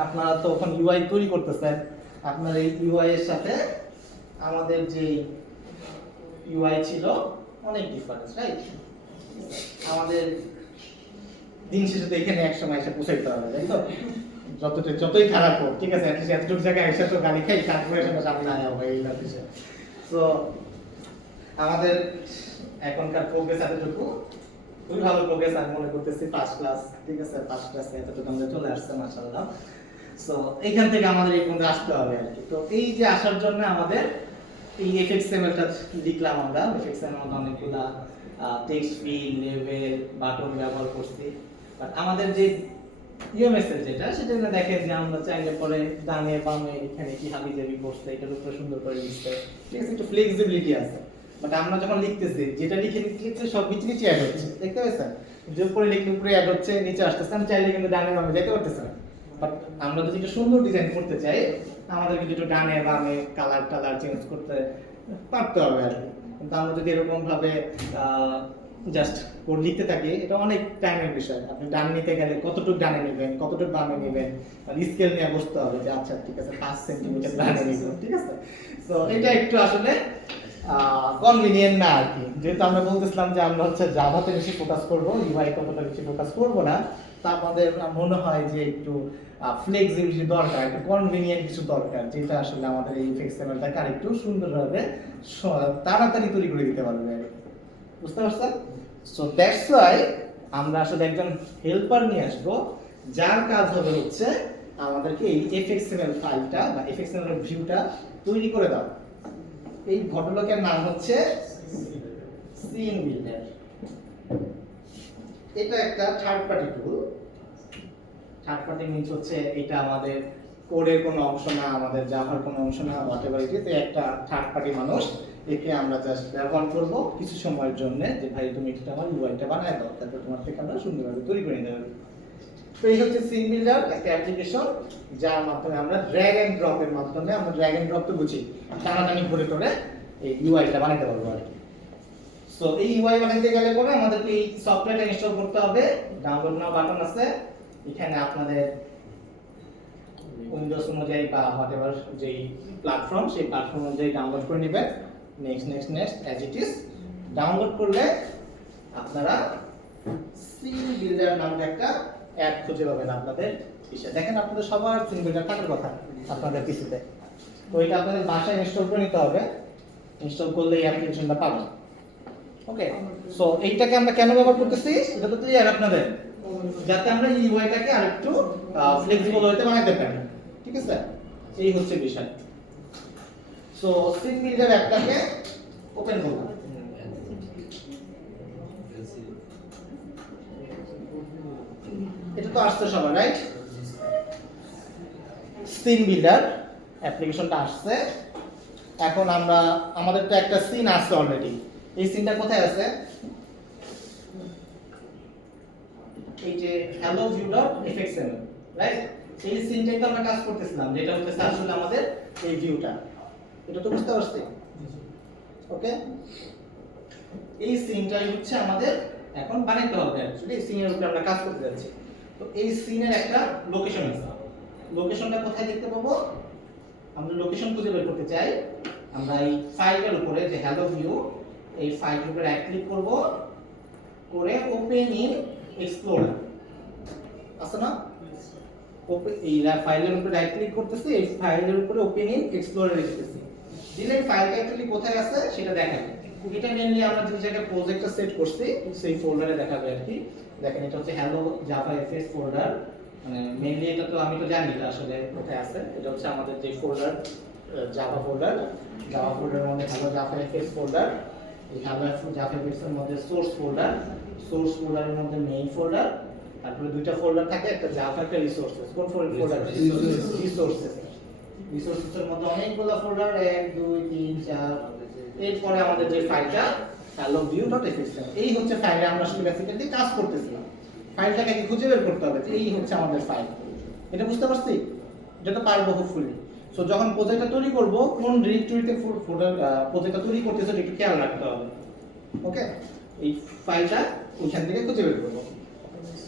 আপনারা তো ওখানে ইউআই তৈরি করতেছেন, আপনার এই ইউআই এর সাথে আমাদের যে ইউআই ছিল অনেক ডিফারেন্স, রাইট? আমাদের দিন শেষে তো এখানে এক সময় এসে পৌঁছাইতে হবে, তাই তো? যতই খারাপ হোক, ঠিক আছে, অ্যাটলিস্ট এতটুকু জায়গায় এসে তো গাড়ি খাই, তারপরে সামনে আয়া হবে এই অফিসে। তো আমাদের এখনকার প্রোগ্রেস এতটুকু, খুবই ভালো প্রোগ্রেস আমি মনে করতেছি, ফার্স্ট ক্লাস, ঠিক আছে? ফার্স্ট ক্লাসে এতটুকু আমরা চলে আসছে মাশাআল্লাহ। সো এইখান থেকে আমাদের এই পর্যন্ত আসতে হবে আর কি। তো এই যে আসার জন্য আমাদের এই fxml-টা লিখলাম আমরা। fxml অনেকগুলা টেক্সট ফিল্ড, লেভেল, বাটন ব্যবহার করছি। বাট আমাদের যে ইউএমএস যেটা সেটা না দেখেন যে আমরা চাইলে পরে ডানে বামে এখানে কি হাবিজাবি করছে, এটার উপরে সুন্দর করে লিখতে, ঠিক আছে? একটু ফ্লেক্সিবিলিটি আছে। বাট আমরা যখন লিখতেছি যেটা লিখতে সব নিচে অ্যাড হচ্ছে, দেখতে পাচ্ছেন? যে উপরে লিখলে উপরে অ্যাড হচ্ছে, নিচে আসতেছে। আমি চাইলে কিন্তু ডানে বামে যেতে পারতেছি না। বাট আমরা যদি একটু সুন্দর ডিজাইন করতে চাই আমাদের কিন্তু একটু ডানে বামে কালার চেঞ্জ করতে পারতে হবে আর কি। কিন্তু আমরা যদি এরকম ভাবে জাস্ট কোড লিখতে থাকি এটা অনেক টাইমের বিষয়। আপনি ডান নিতে গেলে কতটুকু ডানে নেবেন, কতটুকু বামে নেবেন, স্কেল নিয়ে বসতে হবে যে আচ্ছা ঠিক আছে 5 সেন্টিমিটার ডানে নিব, ঠিক আছে? তো এটা একটু আসলে কনভিনিয়েন্ট না আর কি। যেহেতু আমরা বলতেছিলাম যে আমরা হচ্ছে জাভাতে বেশি ফোকাস করবো, ইউআই কতটা বেশি ফোকাস করবো না, তা আমাদের মনে হয় যে একটু ফ্লেক্সিবিলিটি দরকার, একটু কনভিনিয়েন্ট কিছু দরকার, যেটা আসলে আমাদের এই fxml-টাকে আরেকটু সুন্দরভাবে তাড়াতাড়ি তৈরি করে দিতে পারবে। বুঝতে পারছেন? সো দ্যাটস ওয়াই আমরা আসলে একজন হেল্পার নিয়ে আসবো যার কাজ হবে হচ্ছে আমাদেরকে এই fxml ফাইলটা বা fxml ভিউটা তৈরি করে দাও। এই ভদ্রলোকের নাম হচ্ছে সিন বিল্ডার। এটা একটা third party tool. Third party means হচ্ছে এটা আমাদের কোডের কোনো অংশ না, আমাদের জাভার কোনো অংশ না, হোয়াটএভার ইট ইজ, একটা থার্ড পার্টি মানুষ। একে আমরা জাস্ট ব্যবহার করব কিছু সময়ের জন্য, যে ভাই তুমি এটা আমার ইউআইটা বানায় দাও, তারপর তোমার থেকে আমরা সুন্দরভাবে তৈরি করে নিতে পারবো। তো এই হচ্ছে সিন বিল্ডার, একটা অ্যাপ্লিকেশন যার মাধ্যমে আমরা ড্র্যাগ এন্ড ড্রপের মাধ্যমে, আমরা ড্র্যাগ এন্ড ড্রপ তো বুঝি, টানাটানি করে তোরে এই ইউআইটা বানাতে পারবো আর কি। সো এই ইউআই বানাতে গেলে পরে আমাদেরকে এই সফটওয়্যারটা ইনস্টল করতে হবে। ডাউনলোড নাও বাটন আছে এখানে, আপনাদের উইন্ডোজ অনুযায়ী বা হোয়াটএভার যেই প্ল্যাটফর্ম সেই প্ল্যাটফর্ম অনুযায়ী ডাউনলোড করে নেবেন। Next as it is download করলে আপনারা সিন বিল্ডার নামে একটা অ্যাপ খুঁজে পাবেন আপনাদের পিসে। দেখেন আপনাদের সবার সিন বিল্ডার থাকার কথা আপনাদের পিসিতে। তো এটা আপনাদের বাসায় ইনস্টল করে নিতে হবে। ইনস্টল করলে এই অ্যাপ্লিকেশনটা পাবেন। ওকে, সো এইটাকে আমরা কেন ব্যবহার করতেছি এটা তো ক্লিয়ার আপনাদের, যাতে আমরা ইউআইটাকে আরেকটু ফ্লেক্সিবল হতে বানাতে পারি, ঠিক আছে? এই হচ্ছে বিষয়। সো সিন বিল্ডার অ্যাপটাকে ওপেন করব। এটা তো আসছে সবার, রাইট? সিন বিল্ডার অ্যাপ্লিকেশনটা আসছে। এখন আমরা আমাদের তো একটা সিন আছে অলরেডি। এই সিনটা কোথায় আছে? এই যে hello view.fxml, রাইট? এই সিনটাই তো আমরা কাজ করতেছিলাম, যেটা হচ্ছে আসলে আমাদের এই ভিউটা। এটা তো বুঝতে পারছি? ওকে, এই সিনটাই হচ্ছে আমাদের এখন বানাইতে হবে। অ্যাকচুয়ালি এই সিনের উপরে আমরা কাজ করতে যাচ্ছি। তো এই সিনের একটা লোকেশন আছে। লোকেশনটা কোথায় দেখতে পাবো? আমরা লোকেশন খুঁজে বের করতে চাই। আমরা এই ফাইলের উপরে যে হ্যালো ভিউ, এই ফাইলের উপরে রাইট ক্লিক করব, করে ওপেন ইন এক্সপ্লোরার আছে না? এই ফাইলের উপরে রাইট ক্লিক করতেছি, এই ফাইলের উপরে ওপেন ইন এক্সপ্লোরার লিখতেছি। দিলে ফাইলটা অ্যাকচুয়ালি কোথায় আছে সেটা দেখাবে। এটা মেইনলি আমরা যে জায়গায় প্রজেক্টটা সেট করছি সেই ফোল্ডারে দেখাবে আর কি। দেখেন এটা হচ্ছে হ্যালো জাভা এফএস ফোল্ডার, মানে মেইনলি এটা তো আমি তো জানি এটা আসলে কোথায় আছে। এটা হচ্ছে আমাদের যে ফোল্ডার জাভা ফোল্ডারের মধ্যে হ্যালো জাভা এফএস ফোল্ডার, এই হ্যালো জাভা এফএস এর মধ্যে সোর্স ফোল্ডারের মধ্যে মেইন ফোল্ডার, তারপরে দুইটা ফোল্ডার থাকে, একটা জাভা একটা রিসোর্সেস। কোন ফোল্ডার? রিসোর্সেসের মধ্যে অনেকগুলো ফোল্ডার, 1 2 3 4। এরপরে আমাদের যে ফাইলটা hello view.fx, এই হচ্ছে ফাইলে আমরা আসলে বেসিক্যালি কাজ করতেছিলাম। ফাইলটাকে কি খুঁজে বের করতে হবে, এই হচ্ছে আমাদের ফাইল। এটা বুঝতে পারছি? এটা তো পারবো হোপফুলি। সো যখন প্রজেক্টটা তৈরি করব, কোন ডিরেক্টরিতে ফোল্ডার প্রজেক্টটা তৈরি করতেছে একটু খেয়াল রাখতে হবে। ওকে, এই ফাইলটা ওইখান থেকে খুঁজে বের করব।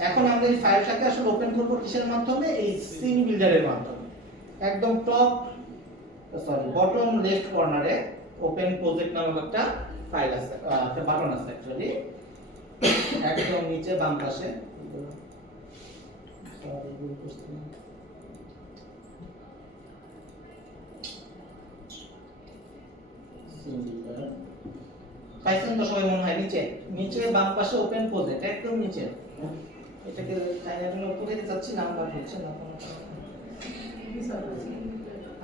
এখন আমরা এই ফাইলটাকে আসলে ওপেন করব কিসের মাধ্যমে? এই সিন বিল্ডারের মাধ্যমে। একদম বটম লেফট কর্নারে ওপেন প্রজেক্ট নামক একটা ফাইল আছে, একটা বাটন আছে অ্যাকচুয়ালি। একদম নিচে বাম পাশে পাইছেন তো সবাই মনে হয়? নিচে বাম পাশে ওপেন প্রজেক্ট, একদম নিচে। এটাকে চাইনার জন্য উপরে দিতে চাচ্ছি, নাম্বার হচ্ছে না কোনো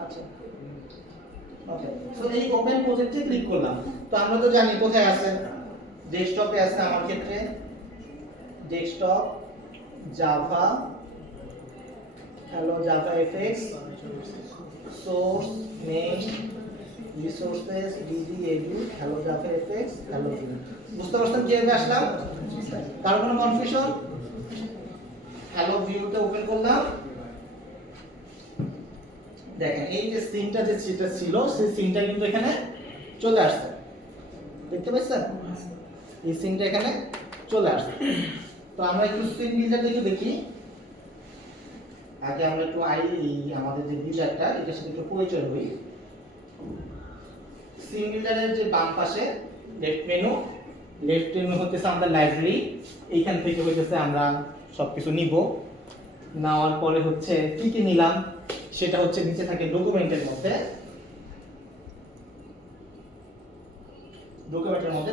আচ্ছা। ওকে, সো এই ওপেন প্রজেক্টে ক্লিক করলাম। তো আমরা তো জানি কোথায় আছে, ডেস্কটপে আছে আমার ক্ষেত্রে। Desktop Java hello Java FX source main resources ডিডিএবি hello Java FX hello view. বুঝতে পারছেন কিভাবে আসলাম? কার কোনো কনফিউশন? হ্যালো ভিউতে ওপেন করলাম, দেখেন এই যে সিনটা যে সেটা ছিল সেই সিনটা কিন্তু এখানে চলে আসছে, দেখতে পাচ্ছেন? এই সিনটা এখানে চলে আসছে। তো আমরা একটু সিন বিল্ডারটা একটু দেখি। আগে আমরা একটু আমাদের যে বিল্ডারটা এটার সাথে একটু পরিচয় হই। সিন বিল্ডারের যে বাম পাশে লেফট মেনু হচ্ছে আমাদের লাইব্রেরি। এইখান থেকে হইতেছে আমরা সবকিছু নিব। নেওয়ার পরে হচ্ছে কি কি নিলাম সেটা হচ্ছে নিচে থাকে ডকুমেন্টের মধ্যে।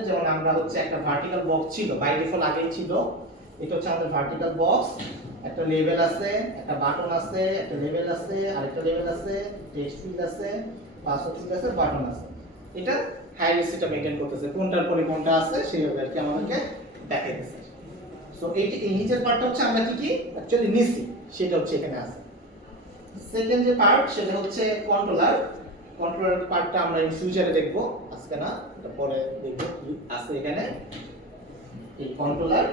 যেমন আমরা হচ্ছে একটা ভার্টিক্যাল বক্স ছিল, বাই ডিফল্ট আগেই ছিল। এটা হচ্ছে আমাদের ভার্টিক্যাল বক্স, একটা লেভেল আছে, একটা বাটন আছে, একটা লেভেল আছে, আরেকটা লেভেল আছে, টেক্সট ফিল্ড আছে, পাসওয়ার্ড ফিল্ড আছে, বাটন আছে। এটা হায়ারার্কিটা মেইনটেইন করতেছে, কোনটার পরে কোনটা আছে সেইভাবে আর কি আমাদেরকে দেখাইতেছে। সো এই নিচের পার্টটা হচ্ছে আমরা কি অ্যাকচুয়ালি নিছি সেটা হচ্ছে এখানে আছে। সেকেন্ড যে পার্ট সেটা হচ্ছে কন্ট্রোলার পার্টটা আমরা ইন ফিউচারে দেখব, আজকে না, এটা পরে দেখব কি আছে এখানে। এই কন্ট্রোলার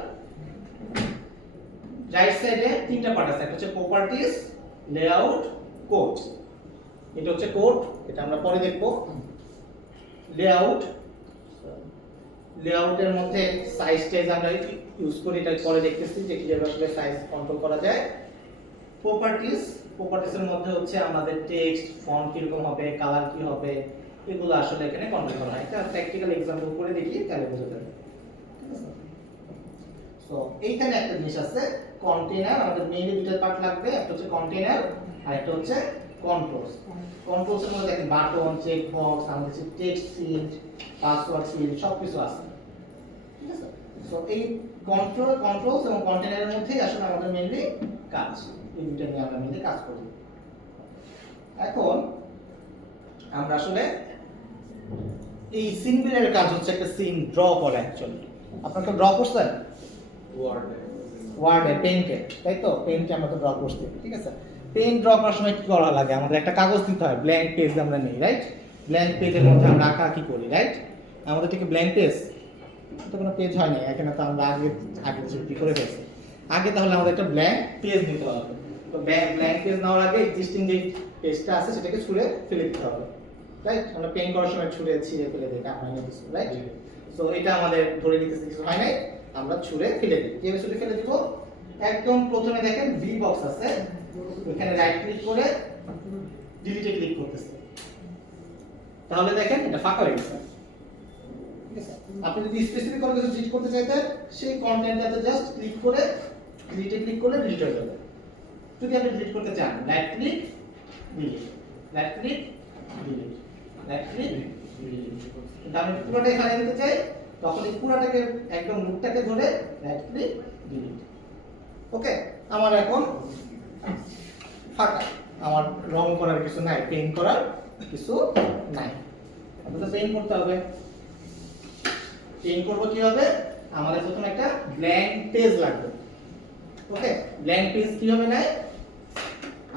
রাইট সাইডে তিনটা পার্ট আছে, একটা হচ্ছে প্রপার্টিজ, লেআউট, কোড। এটা হচ্ছে কোড, এটা আমরা পরে দেখব। লেআউটের মধ্যে সাইজ টাইজ আমরা ইউজ করি, এটা পরে দেখতেছি যে কিভাবে আসলে সাইজ কন্ট্রোল করা যায়। প্রপার্টিজের মধ্যে হচ্ছে আমাদের টেক্সট ফন্ট কিরকম হবে, কালার কি হবে, এগুলো আসলে এখানে কন্ট্রোল করা হয়। এটা প্র্যাকটিক্যাল एग्जांपल করে দেখি তাহলে বুঝা যাবে। সো এইখানে একটা জিনিস আছে কন্টেইনার। আমাদের মেইনলি দুটো পার্ট লাগবে, একটা হচ্ছে কন্টেইনার আর একটা হচ্ছে কন্ট্রোলস। কন্ট্রোলসের মধ্যে দেখেন বাটন, চেক বক্স, আমাদের যে টেক্সট ফিল্ড, পাসওয়ার্ড ফিল্ড সবকিছু আছে, ঠিক আছে? সো এই কন্ট্রোলস এবং কন্টেইনারের মধ্যেই আসলে আমাদের মেইনলি কাজ, এই দুটো নিয়ে আমরা মেইনলি কাজ করি। এখন আমরা আসলে এই সিন বিল্ডারের কাজ হচ্ছে একটা সিন ড্র করা। অ্যাকচুয়ালি আপনারা ড্র করছেন ওয়ার্ডে পেইন্টে, তাই তো? পেইন্টে আমরা তো ড্র করছি, ঠিক আছে? পেইন্ট ড্র করার সময় কি করা লাগে? আমাদের একটা কাগজ দিতে হয়, ব্ল্যাঙ্ক পেজ আমরা নেই, রাইট? ব্ল্যাঙ্ক পেজের মধ্যে আমরা আঁকা কি করি, রাইট? আমাদের থেকে ব্ল্যাঙ্ক পেজ তো কোনো পেজ হয় না, এখানে তো আমরা আগে কি করে ফেলছি আগে। তাহলে আমাদের একটা ব্ল্যাঙ্ক পেজ নিতে হবে। তো ব্ল্যাঙ্ক পেজ নেওয়ার আগে এক্সিস্টিং যে পেজটা আছে সেটাকে ছুঁড়ে ফেলে দিতে হবে, রাইট? আমরা পেইন্ট করার সময় ছুঁড়ে ছিঁড়ে ফেলে দিই, কাটা হয় না কিছু, রাইট? সো এটা আমাদের ধরে নিতেছে কিছু হয় নাই, আমরা ছুঁড়ে ফেলে দিই। কিভাবে ছুঁড়ে ফেলে দিব? একদম প্রথমে দেখেন ভি বক্স আছে, এখানে রাইট ক্লিক করে ডিলিটে ক্লিক করতেছে, তাহলে দেখেন এটা ফাঁকা হয়ে গেছে, ঠিক আছে? আপনি যদি স্পেসিফিক কোনো কিছু ডিলিট করতে চাইতেন সেই কন্টেন্টটাতে জাস্ট ক্লিক করে ডিলিটে ক্লিক করলে ডিলিট হয়ে যাবে। যদি আপনি ডিলিট করতে চান right click delete, right click delete, right click কিন্তু আমি পুরোটাই খালি নিতে চাই, তখন এই পুরোটাকে একদম লুকটাকে ধরে রাইট ক্লিক ডিলিট। ওকে, আমার এখন ফাঁকা, আমার রং করার কিছু নাই, পেইন্ট করার কিছু নাই। আপনাদের পেইন্ট করতে হবে। পেইন্ট করব কিভাবে? আমাদের প্রথমে একটা ব্ল্যাঙ্ক পেজ লাগবে। ওকে, ব্ল্যাঙ্ক পেজ কিভাবে নেয়?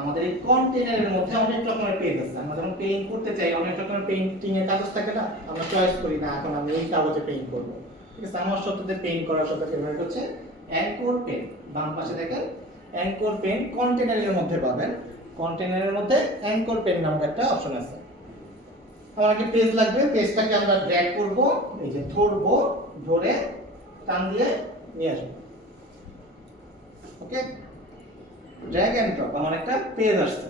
আমাদের এই কন্টেনারের মধ্যে অনেক রকমের পেজ আছে। আমরা যখন পেইন্ট করতে চাই অনেক রকমের পেইন্টিং এর কাগজ থাকে না, আমরা চয়েস করি না এখন আমি এই কাগজে পেইন্ট করব। ঠিক আছে, আমার সাথে পেইন্ট করার সাথে ফেভারিট হচ্ছে অ্যাঙ্কর পেন। বাম পাশে দেখেন অ্যাঙ্কর পেন কন্টেনারের মধ্যে পাবেন। কন্টেনারের মধ্যে অ্যাঙ্কর পেন নামক একটা অপশন আছে। আমার একটা পেজ লাগবে, পেজটাকে আমরা ড্র্যাগ করব, এই যে ধরবো, ধরে টান দিয়ে নিয়ে আসবো। ওকে, ড্র্যাগ এন্ড ড্রপ, আমার একটা পেজ আসছে।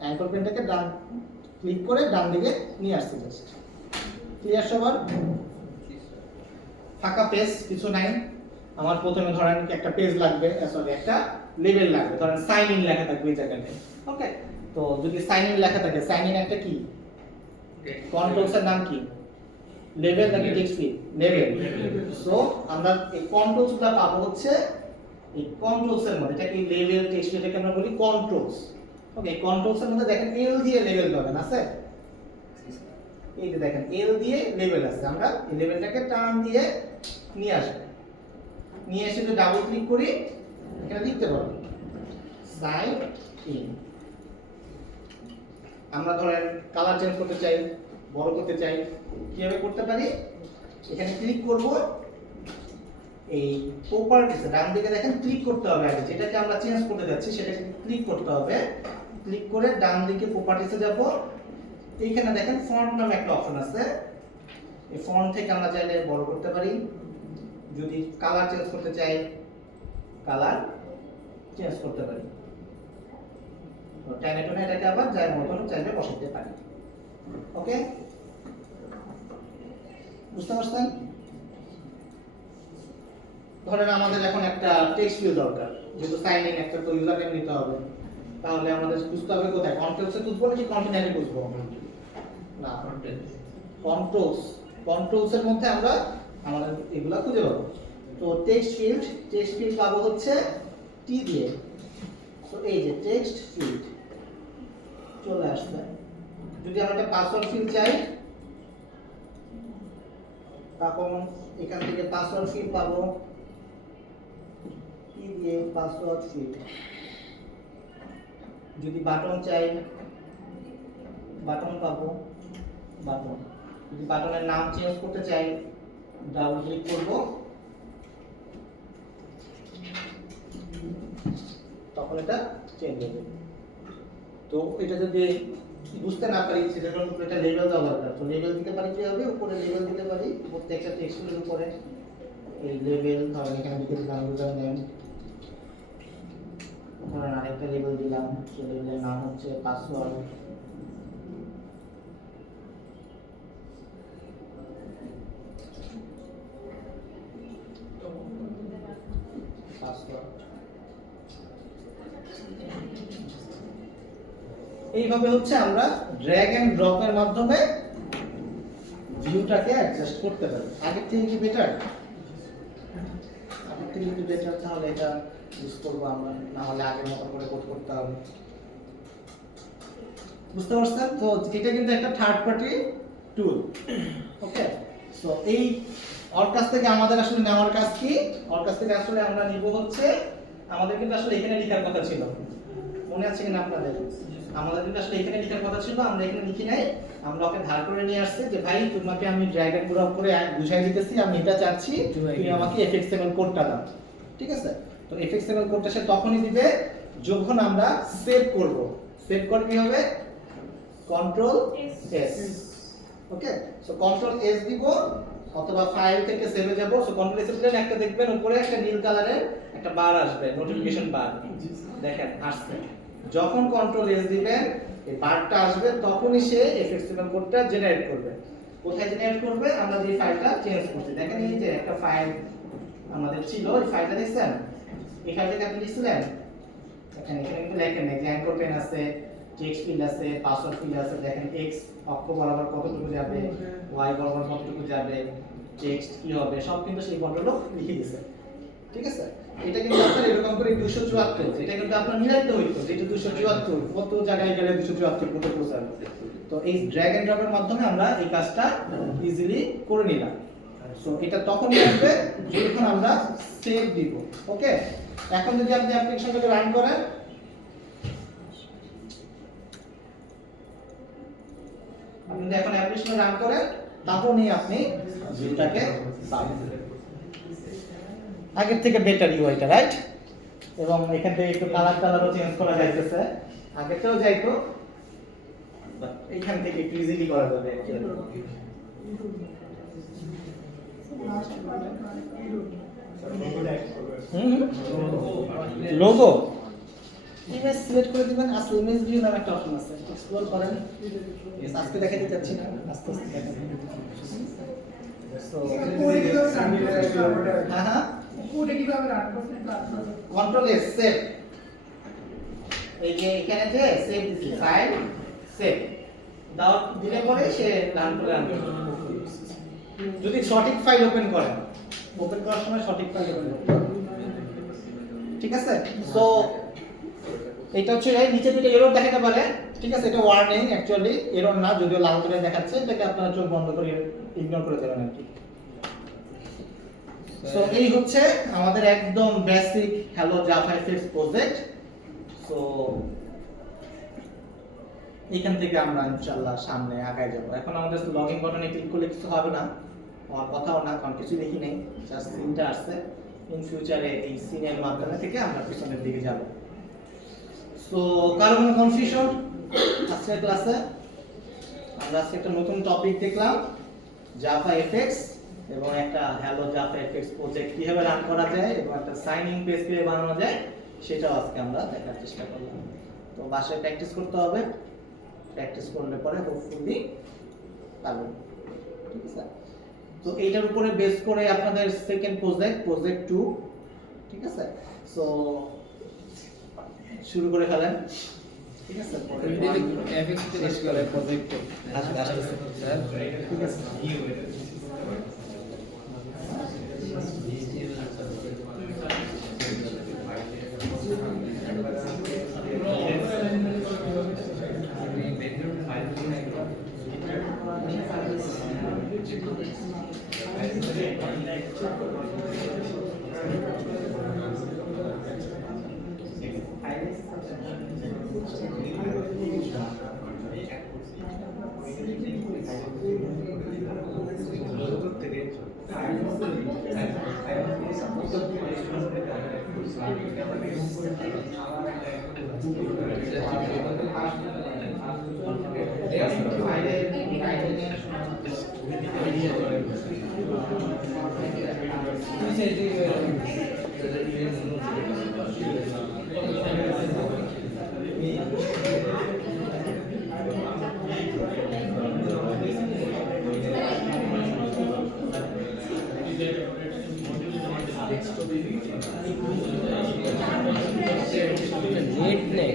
অ্যাঙ্কর পেনটাকে ডান ক্লিক করে ডান দিকে নিয়ে আসছে। জাস্ট ক্লিয়ার সবার? ফাঁকা পেজ কিছু নাই। আমার প্রথমে ধরেন একটা পেজ লাগবে, সরি একটা লেবেল লাগবে, ধরেন সাইন ইন লেখা থাকবে এই জায়গাতে। ওকে, তো যদি সাইন ইন লেখা থাকে, সাইন ইন একটা কি কন্ট্রোলস এর নাম কি? লেবেল নাকি টেক্সট ফিল্ড? লেবেল। সো আমরা এই কন্ট্রোলসগুলো পাবো হচ্ছে এই কন্ট্রোলস এর মধ্যে। এটা কি লেবেল টেক্সট ফিল্ড, এটাকে আমরা বলি কন্ট্রোলস। ওকে, কন্ট্রোলস এর মধ্যে দেখেন এল দিয়ে লেবেল পাবেন, আছে? এই যে দেখেন এল দিয়ে লেবেল আছে। আমরা এই লেবেলটাকে টার্ন দিয়ে নিয়ে আসবো। নিয়ে এসে যদি ডাবল ক্লিক করি এখানে লিখতে পারবো সাইন ইন। আমরা ধরেন কালার চেঞ্জ করতে চাই, বড় করতে চাই, কিভাবে করতে পারি? এখানে ক্লিক করব, এই প্রপার্টিস ডান দিকে দেখেন ক্লিক করতে হবে। আগে যেটাকে আমরা চেঞ্জ করতে যাচ্ছি সেটাকে ক্লিক করতে হবে। ক্লিক করে ডান দিকে প্রপার্টিসে যাব। এইখানে দেখেন ফন্ট নামে একটা অপশন আছে। এই ফন্ট থেকে আমরা চাইলে বড় করতে পারি। যদি কালার চেঞ্জ করতে চাই কালার চেঞ্জ করতে পারি। তো টেনে টেনে এটাকে আবার যার মতন চাইলে বসাতে পারি। ওকে, বুঝতে পারছেন? ধরেন আমাদের এখন একটা টেক্সট ফিল্ড দরকার, যেহেতু সাইন ইন একটা তো ইউজার নেম নিতে হবে। তাহলে আমাদের বুঝতে হবে কোথায়, কন্ট্রোলসে খুঁজবো নাকি কন্টেনারে খুঁজবো? না, কন্ট্রোলস। কন্ট্রোলসের মধ্যে আমরা আমাদের এগুলা খুঁজে পাবো। তো টেক্সট ফিল্ড পাবো হচ্ছে টি দিয়ে। তো এই যে টেক্সট ফিল্ড চলে আসছে। যদি আমরা একটা পাসওয়ার্ড ফিল্ড চাই তখন এখান থেকে পাসওয়ার্ড ফিল্ড পাবো, টি দিয়ে পাসওয়ার্ড ফিল্ড। যদি বাটন চাই বাটন পাবো, বাটন। যদি বাটনের নাম চেঞ্জ করতে চাই ডাবল ক্লিক করব, তখন এটা চেঞ্জ হবে। তো এটা যদি বুঝতে না পারি সেটার উপরে একটা লেবেল দেওয়া দরকার। তো লেবেল দিতে পারি কি হবে? উপরে লেবেল দিতে পারি, প্রত্যেকটা টেক্সটের উপরে এই লেবেল। ধরেন এখানে দিতে দিলাম ইউজার নেম, ধরেন আরেকটা লেবেল দিলাম, সেই লেবেলের নাম হচ্ছে পাসওয়ার্ড। এইভাবে হচ্ছে আমরা ড্র্যাগ এন্ড ড্রপ এর মাধ্যমে ভিউটাকে অ্যাডজাস্ট করতে পারি। আগের থেকে কি বেটার? আগের থেকে কি বেটার? তাহলে এটা ইউজ করবো আমরা, না হলে আগের মতো করে কোড করতে হবে। বুঝতে পারছেন? তো এটা কিন্তু একটা থার্ড পার্টি টুল। ওকে, সো এই ওর কাছ থেকে আমাদের আসলে নেওয়ার কাজ কি? ওর কাছ থেকে আসলে আমরা নিব হচ্ছে, আমাদের কিন্তু আসলে এখানে লেখার কথা ছিল, মনে আছে কিনা আপনাদের? আমাদের কিন্তু আসলে এখানে লেখার কথা ছিল, আমরা এখানে লিখি নাই। আমরা ওকে ধার করে নিয়ে আসছি যে ভাই তোমাকে আমি ড্র্যাগ এন্ড ড্রপ করে বুঝাই দিতেছি, আমি এটা চাচ্ছি, তুমি আমাকে এফএক্সএমএল কোডটা দাও। ঠিক আছে? তো এফএক্সএমএল কোডটা সে তখনই দিবে যখন আমরা সেভ করব। সেভ করে কি হবে? Control S. Okay, so control S দিব, অথবা ফাইল থেকে সেভে যাব। সো কন্ট্রোল এস দিলে একটা দেখবেন উপরে একটা নীল কালারের একটা বার আসবে, নোটিফিকেশন বার। দেখেন আসছে। যখন কন্ট্রোল এস দিবেন এই বারটা আসবে, তখনই সে এফএক্সএমএল কোডটা জেনারেট করবে। কোথায় জেনারেট করবে? আমরা যে ফাইলটা চেঞ্জ করছি, দেখেন এই যে একটা ফাইল আমাদের ছিল, এই ফাইলটা দেখছেন? এই ফাইলটাকে আপনি লিখছিলেন, এখানে কিন্তু লেখেন নাই যে অ্যাঙ্কর পেন আছে, টেক্সট ফিল্ড আছে, পাসওয়ার্ড ফিল্ড আছে, দেখেন x অক্ষ বরাবর কতটুকু যাবে, y বরাবর কতটুকু যাবে, টেক্সট কি হবে সব কিন্তু সেই কন্ট্রোলও লিখে দিয়েছে। ঠিক আছে, এটা কিন্তু আপনার এরকম করে 274, এটা কিন্তু আপনার মিলাইতে হইতো যেটা 274 কত জায়গায় গেলে 274 কত পৌঁছাবে। তো এই ড্র্যাগ এন্ড ড্রপের মাধ্যমে আমরা এই কাজটা ইজিলি করে নিলাম। সো এটা তখনই আসবে যখন আমরা সেভ দিব। ওকে, এখন যদি আপনি অ্যাপ্লিকেশনটাকে রান করেন, আপনি যদি এখন অ্যাপ্লিকেশন রান করেন তখনই আপনি ভিউটাকে পাবেন। আগের থেকে বেটার ইউআইটা, রাইট? এবং এখান থেকে একটু কালারও চেঞ্জ করা যাইতেছে, আগেতেও যাইতো বাট এইখান থেকে একটু ইজিলি করা যাবে অ্যাকচুয়ালি। লোগো ইমেজ সিলেক্ট করে দিবেন, আসলে ইমেজ ভিউ নামে একটা অপশন আছে, এক্সপ্লোর করেন। আজকে দেখাতে চাচ্ছি না, আস্তে আস্তে দেখাবো। সো হ্যাঁ কোডে কিভাবে রান করতে পারবেন? কন্ট্রোল এস সেভ, এই যে এখানে যে সেভ দিছি, ফাইল সেভ দাও দিলে পরে সে রান করে রান করবে। যদি সঠিক ফাইল ওপেন করেন, ওপেন করার সময় সঠিক ফাইল ওপেন করবেন। ঠিক আছে, সো এটা হচ্ছে এই নিচে দুটো এরর দেখাতে পারে। ঠিক আছে, এটা ওয়ার্নিং, অ্যাকচুয়ালি এরর না, যদিও লাল করে দেখাচ্ছে, এটাকে আপনারা চোখ বন্ধ করে ইগনোর করে দেবেন আর কি। সো এই হচ্ছে আমাদের একদম basic hello Java FX project. So এখান থেকে আমরা ইনশাআল্লাহ সামনে আগায় যাব। এখন আমাদের লগইন বাটনে ক্লিক করলে কিছু হবে না, হওয়ার কথাও না, কারণ কিছু দেখি নেই, জাস্ট সিনটা আসছে। ইন ফিউচারে এই সিনের মাধ্যমে থেকে আমরা পিছনের দিকে যাব। সো কারো কোনো কনফিউশন আজকের ক্লাসে? আমরা আজকে একটা নতুন টপিক দেখলাম, জাভা এফএক্স, এবং একটা হ্যালো জাভা এফএক্স প্রজেক্ট কিভাবে রান করা যায় এবং একটা সাইন ইন পেজ কিভাবে বানানো যায় সেটাও আজকে আমরা দেখার চেষ্টা করলাম। তো বাসায় প্র্যাকটিস করতে হবে, প্র্যাকটিস করলে পরে হোপফুলি পারবেন। ঠিক আছে, তো এইটার উপরে বেস করে আপনাদের সেকেন্ড প্রজেক্ট 2, ঠিক আছে, সো শুরু করে ফেলেন। ঠিক আছে, এফএক্স তে কাজ করে প্রজেক্ট আসতেছে স্যার। ঠিক আছে। নেট নেই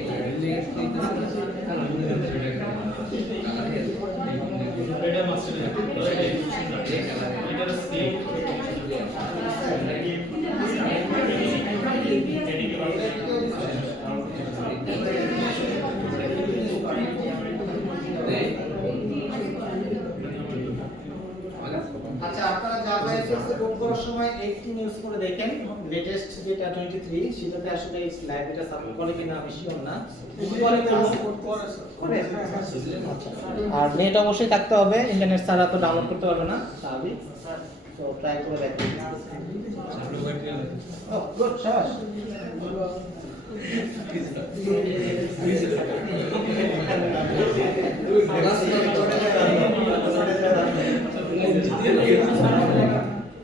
আচ্ছা, আপনারা জাভা এফএক্স এ কোড করার সময় 18 ইউজ করে দেখেন, লেটেস্ট যেটা 23 সেটাতে আসলে এই লাইব্রেরিটা সাপোর্ট করে কিনা আমি শিওর না। পরে করে আচ্ছা, আর নেট অবশ্যই থাকতে হবে, ইন্টারনেট ছাড়া তো ডাউনলোড করতে পারবে না, স্বাভাবিক। তো ট্রাই করে দেখেন। ও গুড, শাবাশ।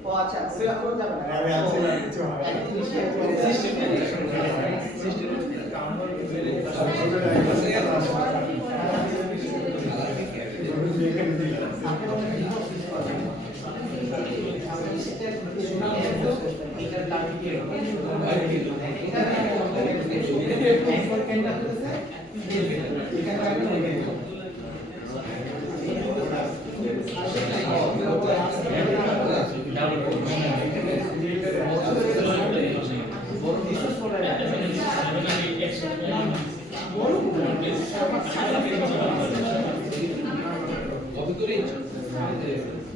ও আচ্ছা, সেটা করে যাবে না। আমি আছি না, কিছু হয় এখানে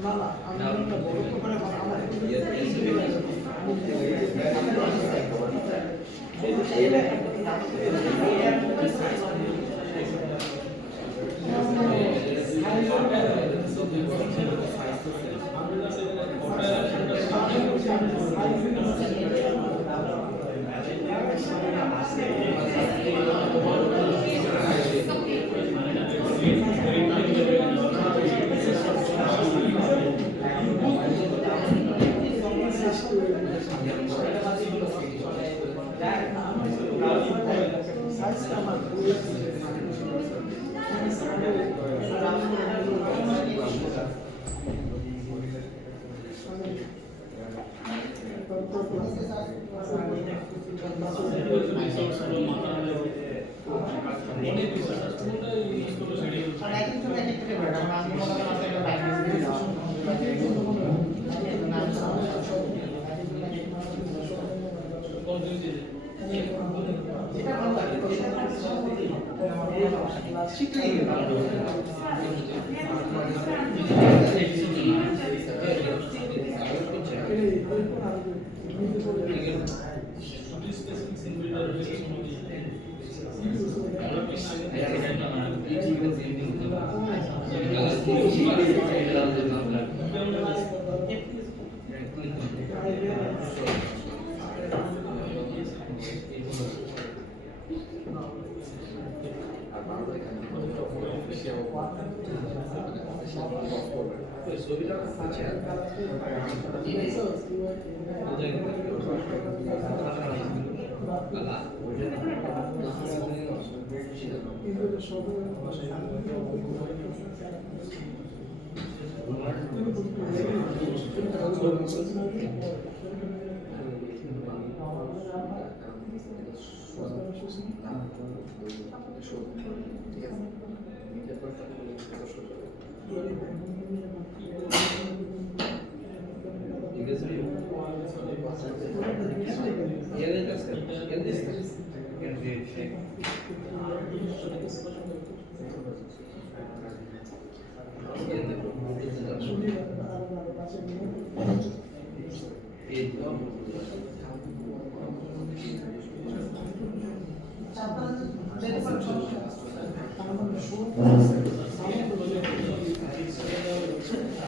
না না আমি একটা বড় করে আমার